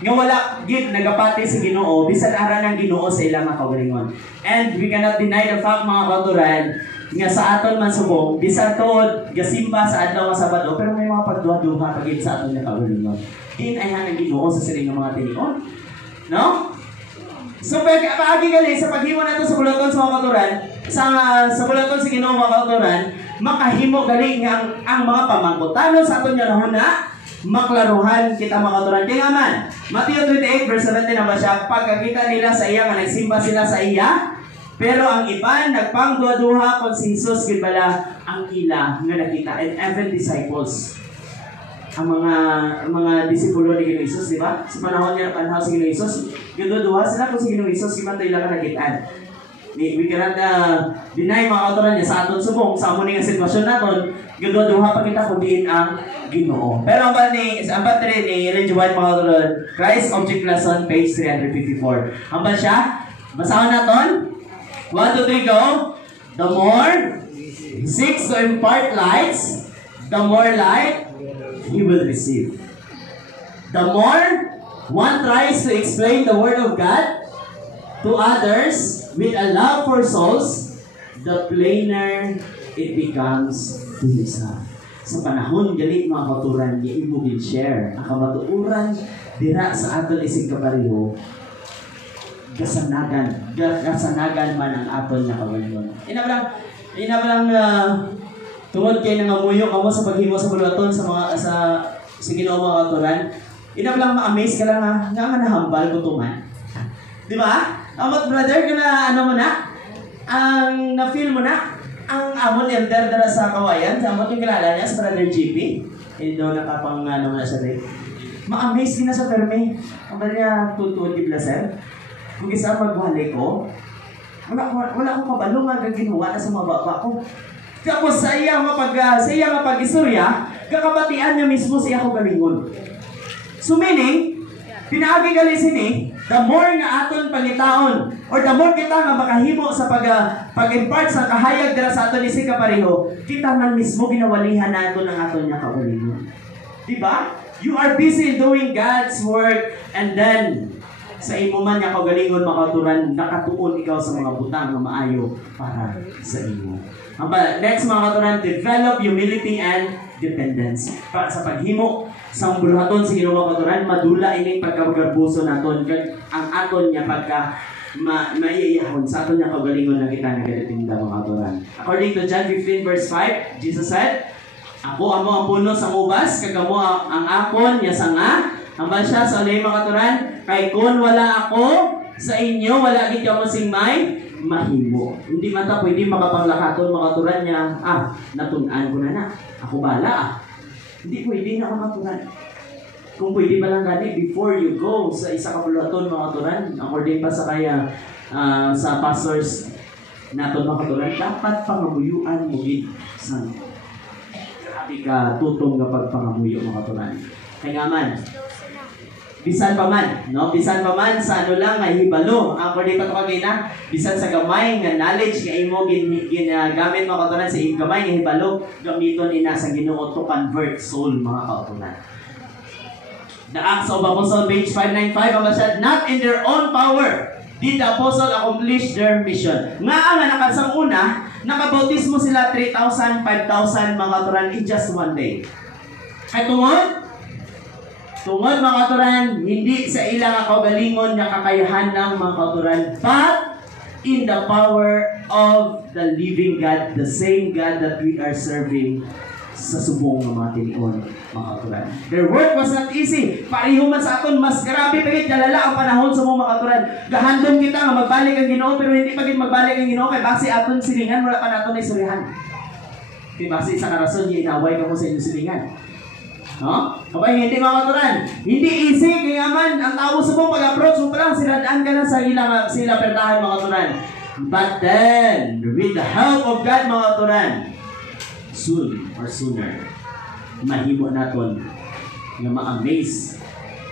wala gid nagapati sa Ginoo bisan ara ng Ginoo sa ilang kaugalingon. And we cannot deny the fact mga katuran nga sa aton man subong bisan tuod gasimba sa adlaw nga Sabado pero may mga pagduha-duha pagid sa aton nga kaugalingon. Inayan ng Ginoo sa siling nga mga tinion. No? So paagi gali sa paghimo nato sa bulaton sa mga katuran, sa bulaton sa Ginoo mga katuran, makahimo gali nga ang mga pamangkutanon sa aton nga nahuna maklaruhan kita mga kauturan. Kaya nga man, Matthew 28 verse 17 na ba siya, pagkakita nila sa iya nga nagsimba sila sa iya, pero ang iban nagpangduha-duha kung si Jesus gibala ang ila nga nakita, and even disciples. Ang mga disipulo ni Ginoong Hesus, di ba? Sa panahon niya panahon si Ginoong Hesus, duha sila kung si Ginoong Hesus gimantay lang nakitaan. We cannot deny mga kauturan niya sa aton subong sa amo nga sitwasyon naton, duha pa kita kung diin ang Ginoo. Pero ang ba ni Ellen G. White mga kauturan, Christ Object Lesson, page 354. Ang ba siya? Basahon naton. 1, 2, 3, go. The more seeks to impart lights, the more light he will receive. The more one tries to explain the Word of God to others with a love for souls, the plainer it becomes to himself. Sa panahon galit mga kauturan, niya imugin share ang kamatuuran dira sa aton isig kapareho, gasanagan man ang aton nga kawalyon. Inabalang tungod kay nangamuyo kamo sa paghimo sa buluhaton sa mga sa Ginoo mga kauturan. Inabalang ma-amaze ka lang nga nahambal ko tuman. Di ba? Amot brother, kana ano mo na? Ang na-feel mo na? Ang amon elder dara sa Kawayan, sa amot yung kilala niya, sa brother GP. Doon nakapang ano na siya rin. Ma-amaze ka na sa Fermi. Ang bala niya, tutuod di blaser. Kung isa magwalay ko, wala akong kabalo nga ginawa na sa mga baba ko. Tapos sa iya nga pag-istorya, kakabatian niya mismo siya ko galingon. So meaning, pinaagi gali sini, the more nga aton pangitaon, or the more kita nga makahimo sa pag-impart sa kahayag dira sa aton isig kapareho, kita man mismo ginawalihan naton ang aton nga kaugalingon. Diba? You are busy doing God's work, and then sa imo man nga kaugalingon makaturan, nakatuon ikaw sa mga butang nga maayo para sa imo. Next mga kauturan, develop humility and dependence. Para sa paghimo sa buluhaton sa Ginoo mga kauturan, madula ining pagkagarbuso naton ang aton nya pagka maiyahon sa aton nya kaugalingon na kita nagadatinda mga kauturan. According to John 15 verse 5, Jesus said, ako amo ang puno sa ubas, kagamo ang akon nya sanga. Ambal siya sa ulay mga kauturan, kay kun wala ako sa inyo, wala gid kamo sing may mahimo. Hindi man ta pwede makapanglakaton mga kauturan niya, natun-an ko na. Ako bala Hindi pwede na kamaturan. Kung pwede ba lang gani, before you go sa isa ka buluhaton mga kauturan, according pa sa kaya sa pastors naton mga kauturan, dapat pangamuyuan mo gid sa grabe ka tutong nga pagpangamuyo mga kauturan. Kaya man, bisan pa man sa ano lang nga hibalo, according pa to kagina, bisan sa gamay nga knowledge nga imo ginagamit mga kauturan sa gamay nga hibalo, gamiton ina sa Ginoo to convert soul mga kauturan. The Acts of Apostles, page 595, ang said, not in their own power did the apostle accomplish their mission. Nga nakasang una, nakabautismo sila 3,000, 5,000 mga kauturan in just one day. Kaya tungod mga kauturan, hindi sa ilang kaugalingon nga kakayahan ng mga kauturan, but in the power of the living God, the same God that we are serving sa subong ng mga tinion, mga kauturan. Their work was not easy. Pareho man sa aton, mas grabe pagit dalala ang panahon sa mga kauturan. Gahandom kita nga magbalik ang Ginoo, pero hindi pagit magbalik ang Ginoo, kay base aton silingan, wala pa naton ay surihan. Kay base sa karason, inaway ka mo sa inyong silingan. No? Kapag hindi mga kauturan, hindi easy, kaya man, ang tao sa mong pag-approach mo pa lang, siradaan ka na sa sila pertahan mga kauturan. But then, with the help of God mga kauturan, soon or sooner, mahimo naton nga ma-amaze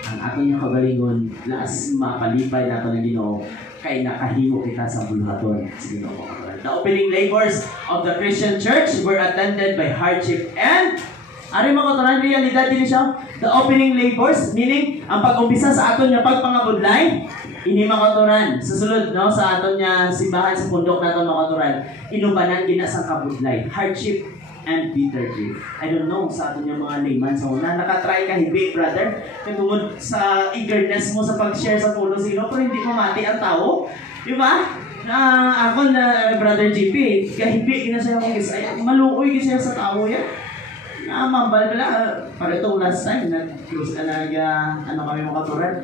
ang aton yung kagalingon, laas mapalipay naton ng Ginoo, kay nakahimo kita sa buluhaton sa Ginoo mga kauturan. The opening labors of the Christian church were attended by hardship and ari mga kauturan, realidad din siya. The opening labors, meaning ang pag-umpisa sa aton nga pagpangabudlay, ini mga kauturan, sa sulod no, sa aton nga simbahan sa pundok naton mga kauturan, inubanan gina sa kabudlay, hardship and bitter grief. I don't know sa aton yung mga layman sa una, nakatry ka hindi brother, katungod sa eagerness mo sa pag-share sa pulo sino, pero hindi mamati ang tao, di ba? na ako na Brother GP, kahimbi na siya akong gisaya. Malukoy siya sa tao yan. Mambal pala, para itong last time, nag-close ka ano kami mga katuran.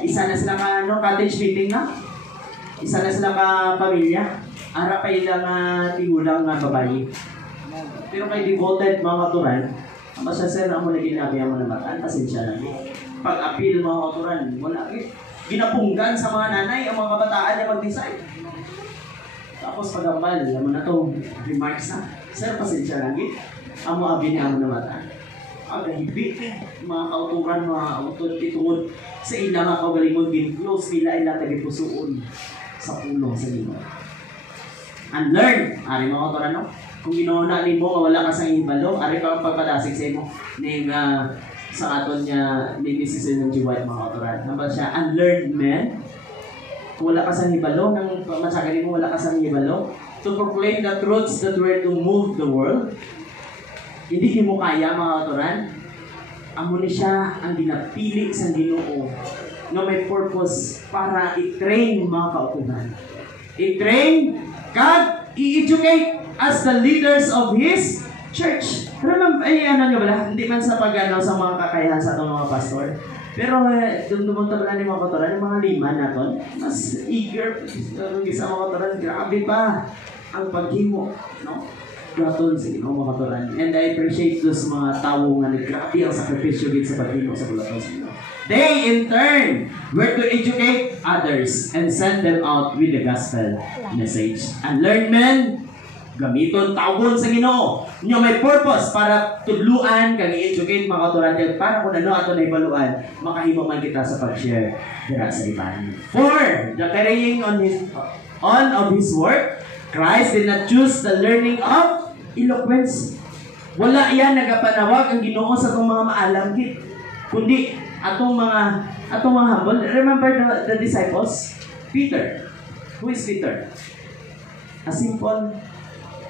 Isa na sila cottage meeting na. Isa na sila pamilya. Ara pa ilang tigulang babae. Pero kay devoted mga katuran, basta sir, ang muna ginabi mo na mataan, pasensya lang. Pag-appeal mga katuran, wala ginapunggan sa mga nanay ang mga kabataan na mag-decide. Tapos pag-amal, alam mo na itong remarks na, sir, pasensya lang. Ang mga abin na mataan. Agahibit, mga kauturan, mga autor, itungod sa ilang mga kaugalingon, close nila ilang tagipusuon sa pulo sa lima. And learn, ari mga kauturan, no? Kung ginawa mo, wala ka sa ibalo, ari ka ang pagpadasig sa imo. Sa aton niya, ni Mrs. ng G.Y. mga kauturan. Nambal siya, unlearned men. Kung wala ka sa hibalo, nang masagalin mo, wala ka sa hibalo, to proclaim the truths that were to move the world. Hindi mo kaya mga kauturan. Amo ni siya ang ginapili sa Ginoo na may purpose para i-train mga kauturan. I-train, God, i-educate as the leaders of His church. Remember, ano nyo ba? Hindi man sa sa mga kakayahan sa itong mga pastor. Pero dumunta ba ni mga kauturan, yung mga lima naton, mas eager, sa mga kauturan, grabe pa ang paghimo, no? Graton sa Ginoo mga kauturan. And I appreciate those mga tao nga naggrabe ang sakripisyo din sa paghimo sa bulaton sa Ginoo. They in turn were to educate others and send them out with the gospel message. And learn men, gamiton tawgon sa Ginoo. Nya may purpose para tudluan kag i-educate mga kauturan para kung ano ato na ibaluan, makahimo man kita sa pag-share dira sa iban. For the carrying on of his work, Christ did not choose the learning of eloquence. Wala yan nagapanawag ang Ginoo sa itong mga maalam gid, kundi atong mga humble. Remember the disciples? Peter. Who is Peter? A simple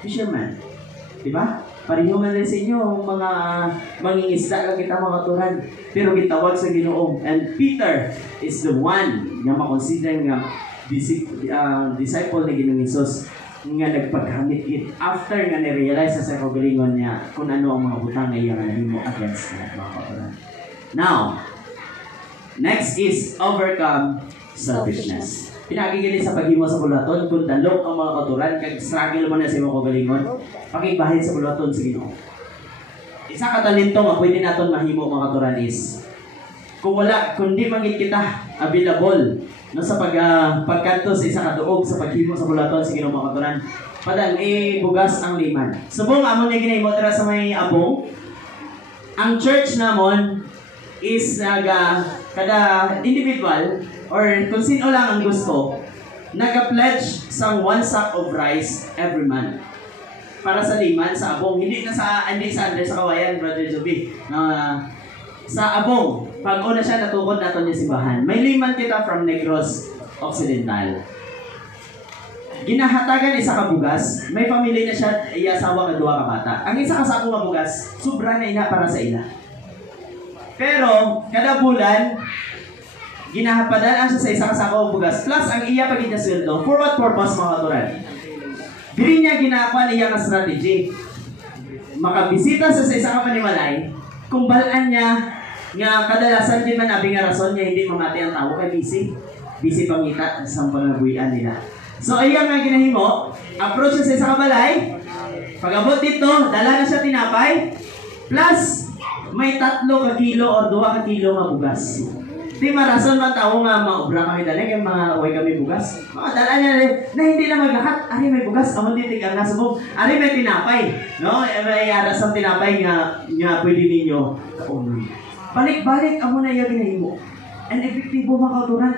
fisherman. Diba? Pareho man rin sa inyo mga mangingisda lang kita mga turan. Pero gitawag sa Ginoo. And Peter is the one na makonsider nga disciple ni Ginoong Hesus nga nagpaghamit it after nga na-realize sa kagalingon niya kung ano ang mga butang na iya nga nahimo against mga kauturan. Now, next is overcome selfishness. Pinagigili sa paghimo sa bulaton kung dalok ang mga kauturan kag struggle mo na sa imong kagalingon, pakibahid sa bulaton sa Ginoo. Isa ka talento nga pwede naton mahimo mga kauturan is kung di mangit kita available no sa pagkanto sa isa ka duog sa paghimo sa bulaton sa Ginoo mga kauturan, padang bugas ang liman. Subong amon ni ginahimo dira sa may abong. Ang church namon is kada individual or kung sino lang ang gusto, nag-pledge sa 1 sack of rice every month para sa liman sa abong. Hindi sa kawayan, Brother Joby. Sa abong, pag una siya natukod natin yung simbahan. May liman kita from Negros Occidental. Ginahatagan isa ka bugas, may pamilya na siya, iasawa ka 2 ka bata. Ang isa ka sa akong bugas, sobra na ina para sa ila. Pero, kada bulan, ginahapadan siya sa isa ka sa akong bugas, plus ang iya pagin niya sweldo. For what purpose mga kauturan? Diri niya ginakuha niya ng strategy. Makabisita sa isa ka panimalay, kung balaan niya, nga kadalasan din man abing nga rason niya hindi mamati ang tao kay busy pangita sa pangabuhian nila. So ayan nga ginahimo, approach siya sa isa ka balay, pag-abot dito, dala na siya tinapay, plus may 3 ka kilo or 2 ka kilo nga bugas. Di marason man tao nga maobra kami dali kay mga uway kami bugas. Mga dala niya na hindi na maglahat, ari may bugas, amon ditig ang nasubog, ari may tinapay, no? May aras ang tinapay nga pwede ninyo kaunon. Balik-balik amo na iya ginahimo. And epektibo mga kauturan.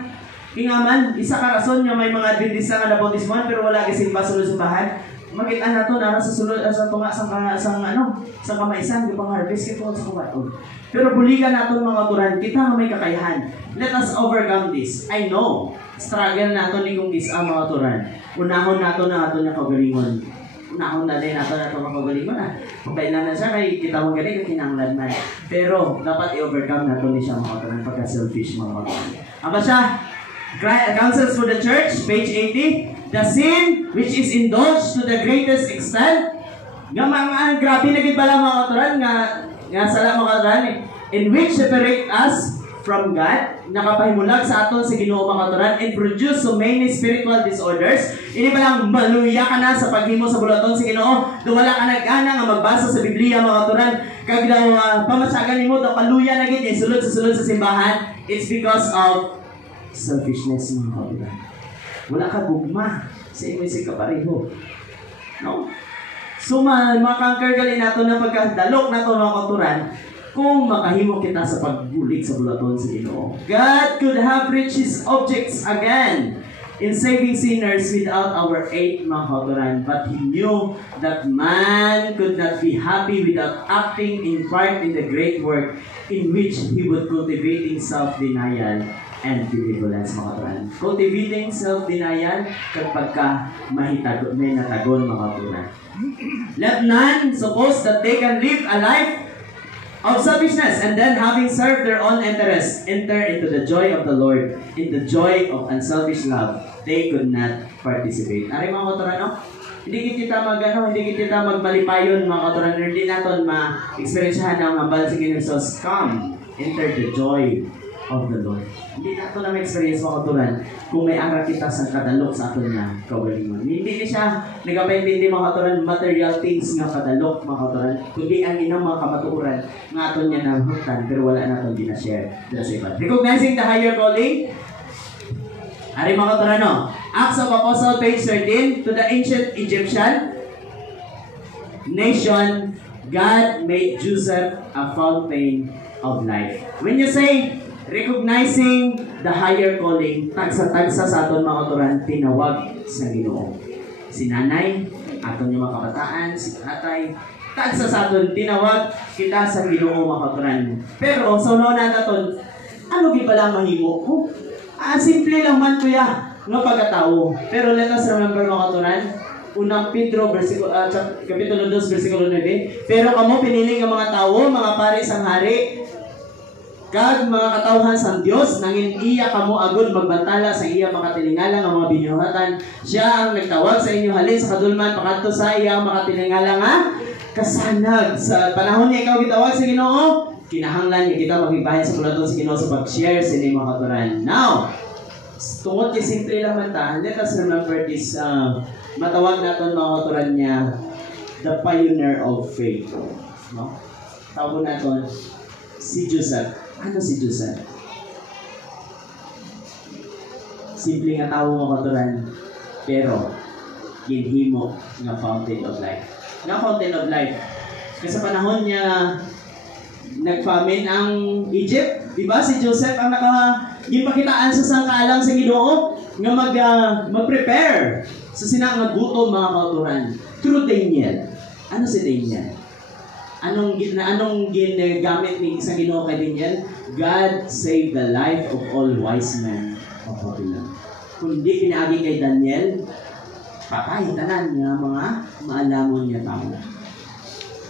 Kingaman, isa ka rason nga may mga Adventista nga nabautismohan pero wala gisimba sulod-simbahan. Makita nato na sa sulod sa tunga sa kamaisan di pang harvest ito sa kuwaton. Pero buligan nato mga kauturan, kita nga may kakayahan. Let us overcome this. I know, struggle nato ni kung isa mga kauturan. Unahon nato na ato na kagalingon. Unahon na din nato na kagalingon na. Kailan na siya kay kita mo galing kinanglan man. Pero dapat i-overcome nato ni siya mga kauturan pagka selfish mga kauturan. Aba siya, Counsels for the Church, page 80. The sin which is indulged to the greatest extent, nga mga grabe na gid bala mga katuran nga sala mga katuran in which separate us from God, nakapahimulag sa aton sa Ginoo mga katuran and produce so many spiritual disorders. Ini palang maluya ka na sa paghimo sa bulaton sa Ginoo, wala ka nagana nga magbasa sa Biblia mga katuran, kag daw pamasagan nimo daw paluya na gid sulod sa simbahan. It's because of selfishness mga katuran. Wala ka gugma sa imong sig kapareho. No? So makangker gali nato na pagkadalok nato mga katuran kung makahimo kita sa pagbulig sa bulaton sa Ginoo. God could have reached His objects again in saving sinners without our aid mga katuran, but He knew that man could not be happy without acting in part in the great work in which He would cultivating self-denial and benevolence mga katuran. Cultivating self-denial kapag ka may natagon mga katuran. Let none suppose that they can live a life of selfishness and then having served their own interests, enter into the joy of the Lord, in the joy of unselfish love. They could not participate. Ari mga katuran, no? Hindi kita magbalipayon mga katuran, hindi natin ma-experiencehan ang hambal sa Ginoo. Come, enter the joy of the Lord. Hindi nato na ma-experience mga katuran kung may ara kita sa kadalok sa aton nga kaugalingon. Hindi siya nagapaintindi mga katuran material things nga kadalok mga katuran, kundi ang inang mga kamatuoran nga aton niya nahutan pero wala naton gina-share sa iba. Recognizing the higher calling. Ari mga katuran, no? Acts of Apostle page 13, to the ancient Egyptian nation, God made Joseph a fountain of life. When you say recognizing the higher calling, tagsa-tagsa sa aton mga katuran, tinawag sa Ginoo. Si nanay, aton yung mga kabataan, si tatay, tagsa sa aton, tinawag kita sa Ginoo mga katuran. Pero sa una naton, ano gi pala mahimo ko? Simple lang man kuya, nga pagkatao. Pero let us remember mga katuran, unang Pedro, kapitulo 2, versikulo 9, pero kamo pinili nga mga tao, mga pari sang hari, kag mga katawhan sang Dios, nangin iya kamo agud magbantala sa iya makatilingala nga mga binuhatan. Siya ang nagtawag sa inyo halin sa kadulman pakadto sa iya makatilingala nga kasanag. Sa panahon niya ikaw gitawag sa Ginoo, kinahanglan niya kita maghibahin sa bulaton sa Ginoo sa pag-share sa inyong mga katuran. Now, tungod kay simple lang man ta, let us remember this matawag naton mga katuran niya the pioneer of faith. No? Tawag naton si Joseph. Ano si Joseph? Simple nga tao mga katuran, pero ginhimo nga fountain of life. Nga fountain of life. Kasi sa panahon niya nag-famine ang Egypt, di ba? Si Joseph ang gipakitaan sa sangkaalang sa Ginoo nga mag-prepare sa sinang gutom mga katuran. Through Daniel. Ano si Daniel? Anong ginagamit ni sa Ginoo kay Daniel? God saved the life of all wise men of Babylon. Kung hindi pinaagi kay Daniel, patay tanan nga mga maalamon niya tao.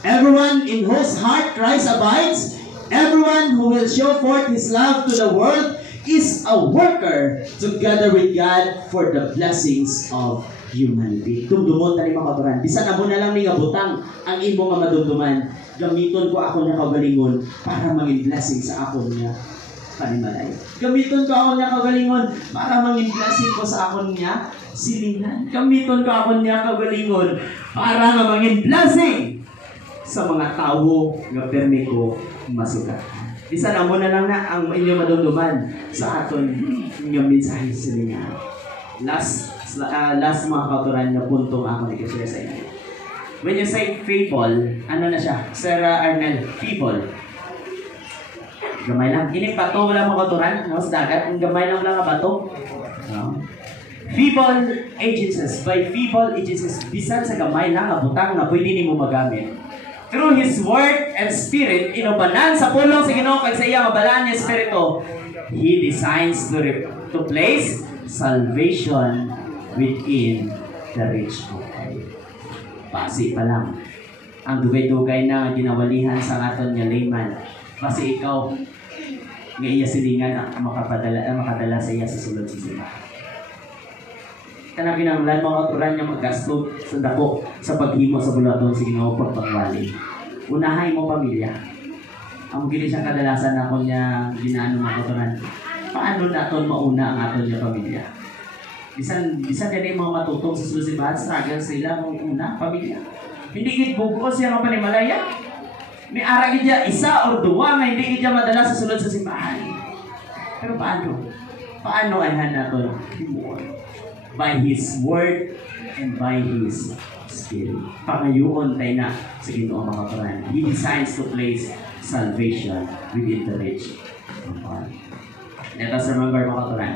Everyone in whose heart Christ abides, everyone who will show forth His love to the world, is a worker together with God for the blessings of humanity. Dumdumon tani mga katuran. Bisan amo na lang ni nga butang ang imo nga madumduman, gamiton ko ako na kagalingon para mangin blessing sa akon nga panimalay. Gamiton ko ako nga kagalingon para mangin blessing ko sa akon nga silingan. Gamiton ko ako nga kagalingon para mangin blessing sa mga tao nga permi ko masukat. Bisan amo na lang na ang inyo madumduman sa aton nga mensahe silingan. Last mga katuran na puntong ako i-share sa inyo. When you say people, ano na siya? Sarah Arnel, people. Gamay lang. Ini bato wala mga katuran. No? Sa dagat, ang gamay lang ang bato. No? People agencies. By people agencies, bisan sa gamay lang ang butang na pwede ni mo magamit. Through His Word and Spirit, inubanan sa pulong sa Ginoo kag sa iya mabalaan niya Espiritu, He designs to place salvation within the rich people. Basi pa lang. Ang dugay-dugay na ginawalihan sa aton nga layman. Basi ikaw nga iya silingan ang makadala sa iya sa sulod sa simbahan. Kanang kinahanglan mga katuran nga maggasto sa dako sa paghimo sa bulaton sa Ginoo pagpangwali. Unahay mo pamilya. Ang gini siya kadalasan ako niya ginaano mga katuran. Paano naton mauna ang aton niya pamilya? Bisan din mga matutong sa simbahan, struggle sila kung una pamilya. Hindi gid bugos siya nga panimalaya. May ara gid isa or duwa nga hindi gid madala sa sulod sa simbahan. Pero paano? Paano ay naton himuon? By His Word and by His Spirit. Pangayuon tayo na sa Ginoo mga katuran. He designs to place salvation within the reach of God. Let us remember mga katuran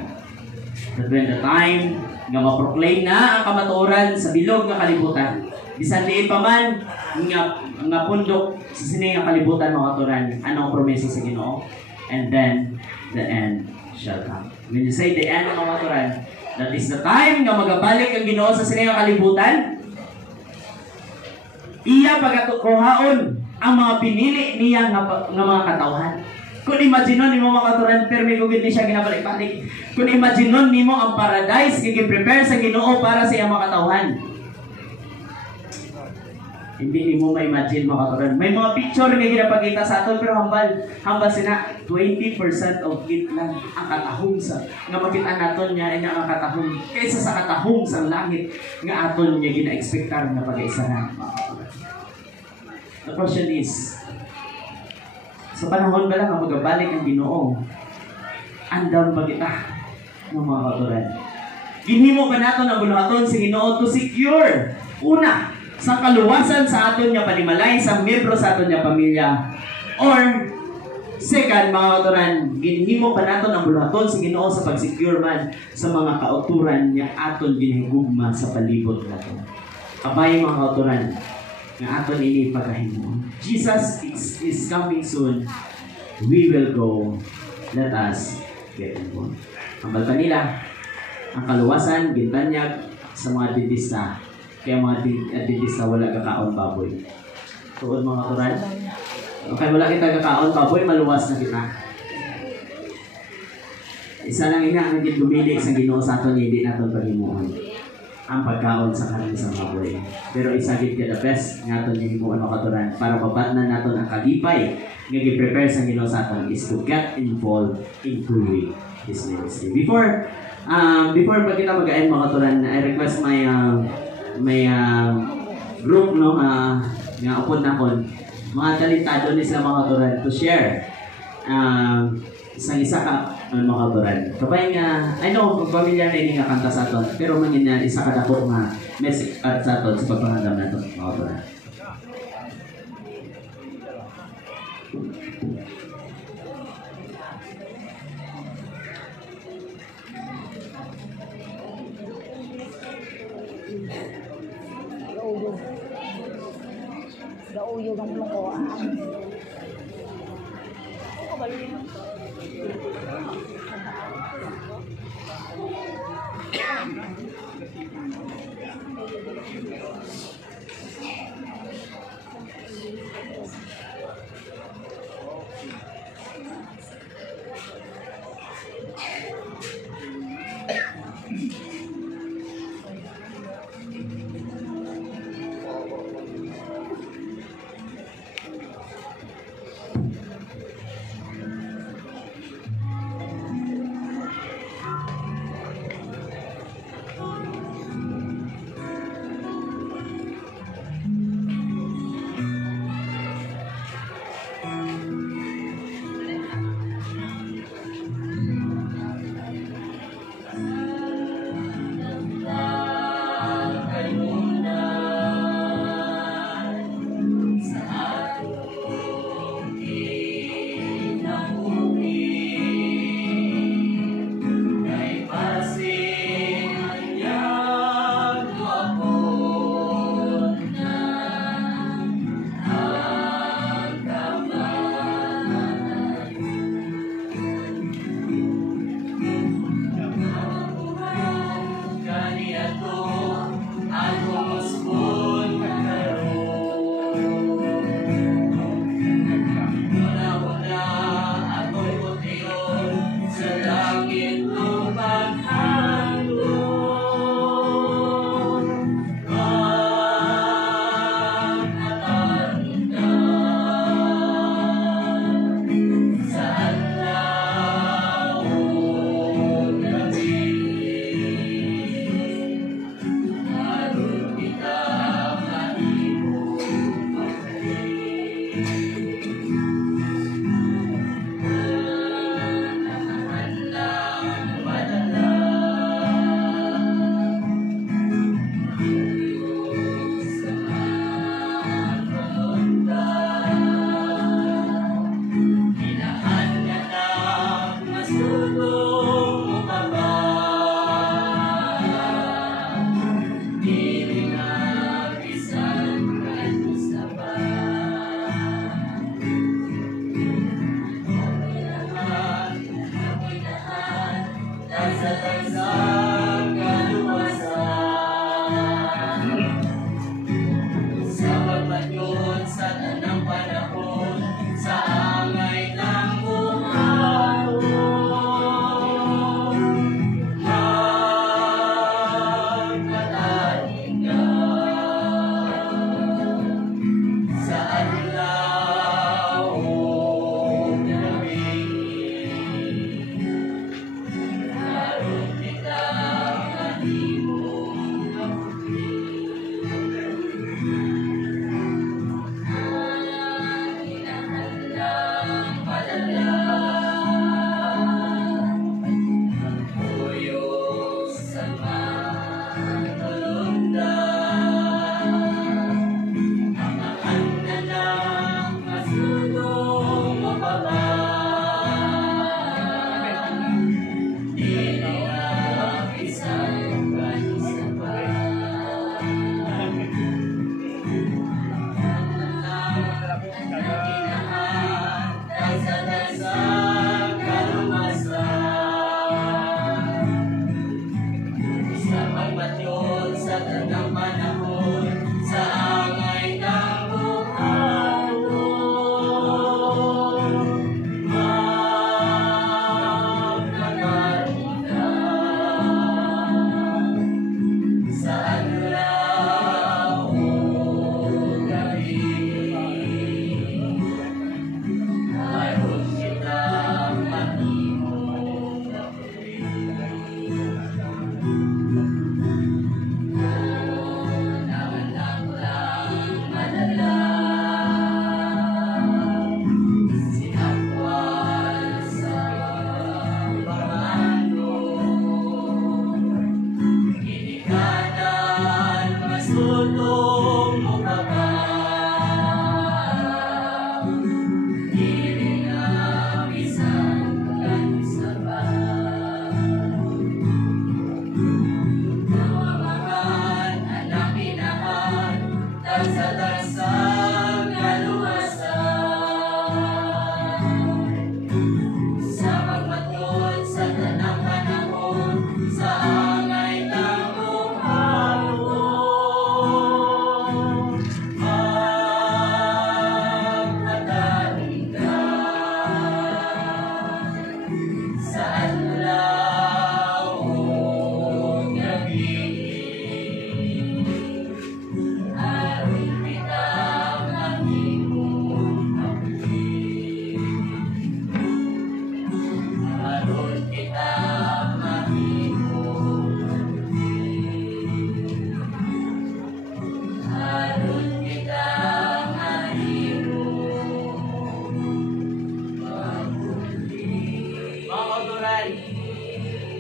that when the time nga ma-proclaim na ang kamatuoran sa bilog nga kalibutan, bisan liit pa man nga pundok sa sining nga kalibutan mga katuran, ano ang promesa sa Ginoo? And then the end shall come. When you say the end mga katuran, that is the time nga magabalik ang Ginoo sa sining nga kalibutan. Iya pagatukuhaon ang mga pinili niya nga mga katawhan. Kung imagine nimo mga katuran, pero may gugid ni siya ginabalik-balik. Kung imagine nimo ang paradise nga gi-prepare sa Ginoo para sa iyang mga katawhan. Hindi mo ma-imagine mga katuran. May mga picture nga ginapakita sa aton pero hambal sina 20% of it lang ang katahong sa nga makita naton niya ina ang katahong kaysa sa katahong sa langit nga aton niya gina-expectar na pag-isahan. The question is, sa panahon ba lang ang magabalik ang Ginoo? Andam ba kita ng mga katuran? Ginhimo ba naton ang buluhaton sa Ginoo to secure una sa kaluwasan sa aton nga panimalay sa miyembro sa aton nga pamilya, or second mga katuran, ginhimo pa naton ang buluhaton sa Ginoo sa pag-secure man sa mga kauturan nga aton ginhigugma sa palibot naton. Kabay mga katuran nga aton ini pagahimo. Jesus is coming soon. We will go. Let us get involved. Ang balta nila, ang kaluwasan, gintanyag sa mga dentista. Kaya mga dentista wala kakaon baboy. Tuod mga katuran. Okay, wala kita kakaon baboy, maluwas na kita. Isa lang ina ang lumili sa Ginoo sa aton, hindi naton paghimuon ang pagkaon sa kanin sa baboy. Pero isa gid ka the best nga aton yung himuon mga katuran para mabatnan naton ang kalipay nga gi-prepare sa Ginoo sa aton is to get involved in doing His ministry. Before pa kita mag-end mga katuran, I request my group no nga upod na kon mga talentado ni sila mga katuran to share isang isa ka mga katuran. Kapay nga, I know, pamilya na ini nga kanta sa aton, pero mangin na isa ka dako nga message at sa aton sa pagpangandam naton mga katuran. Gauyog ang lukuan.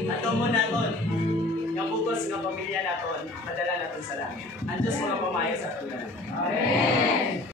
Ato mo naton. Nga bugos nga pamilya naton, madala naton sa langit. Ang Diyos mga pamaya sa tulan. Amen.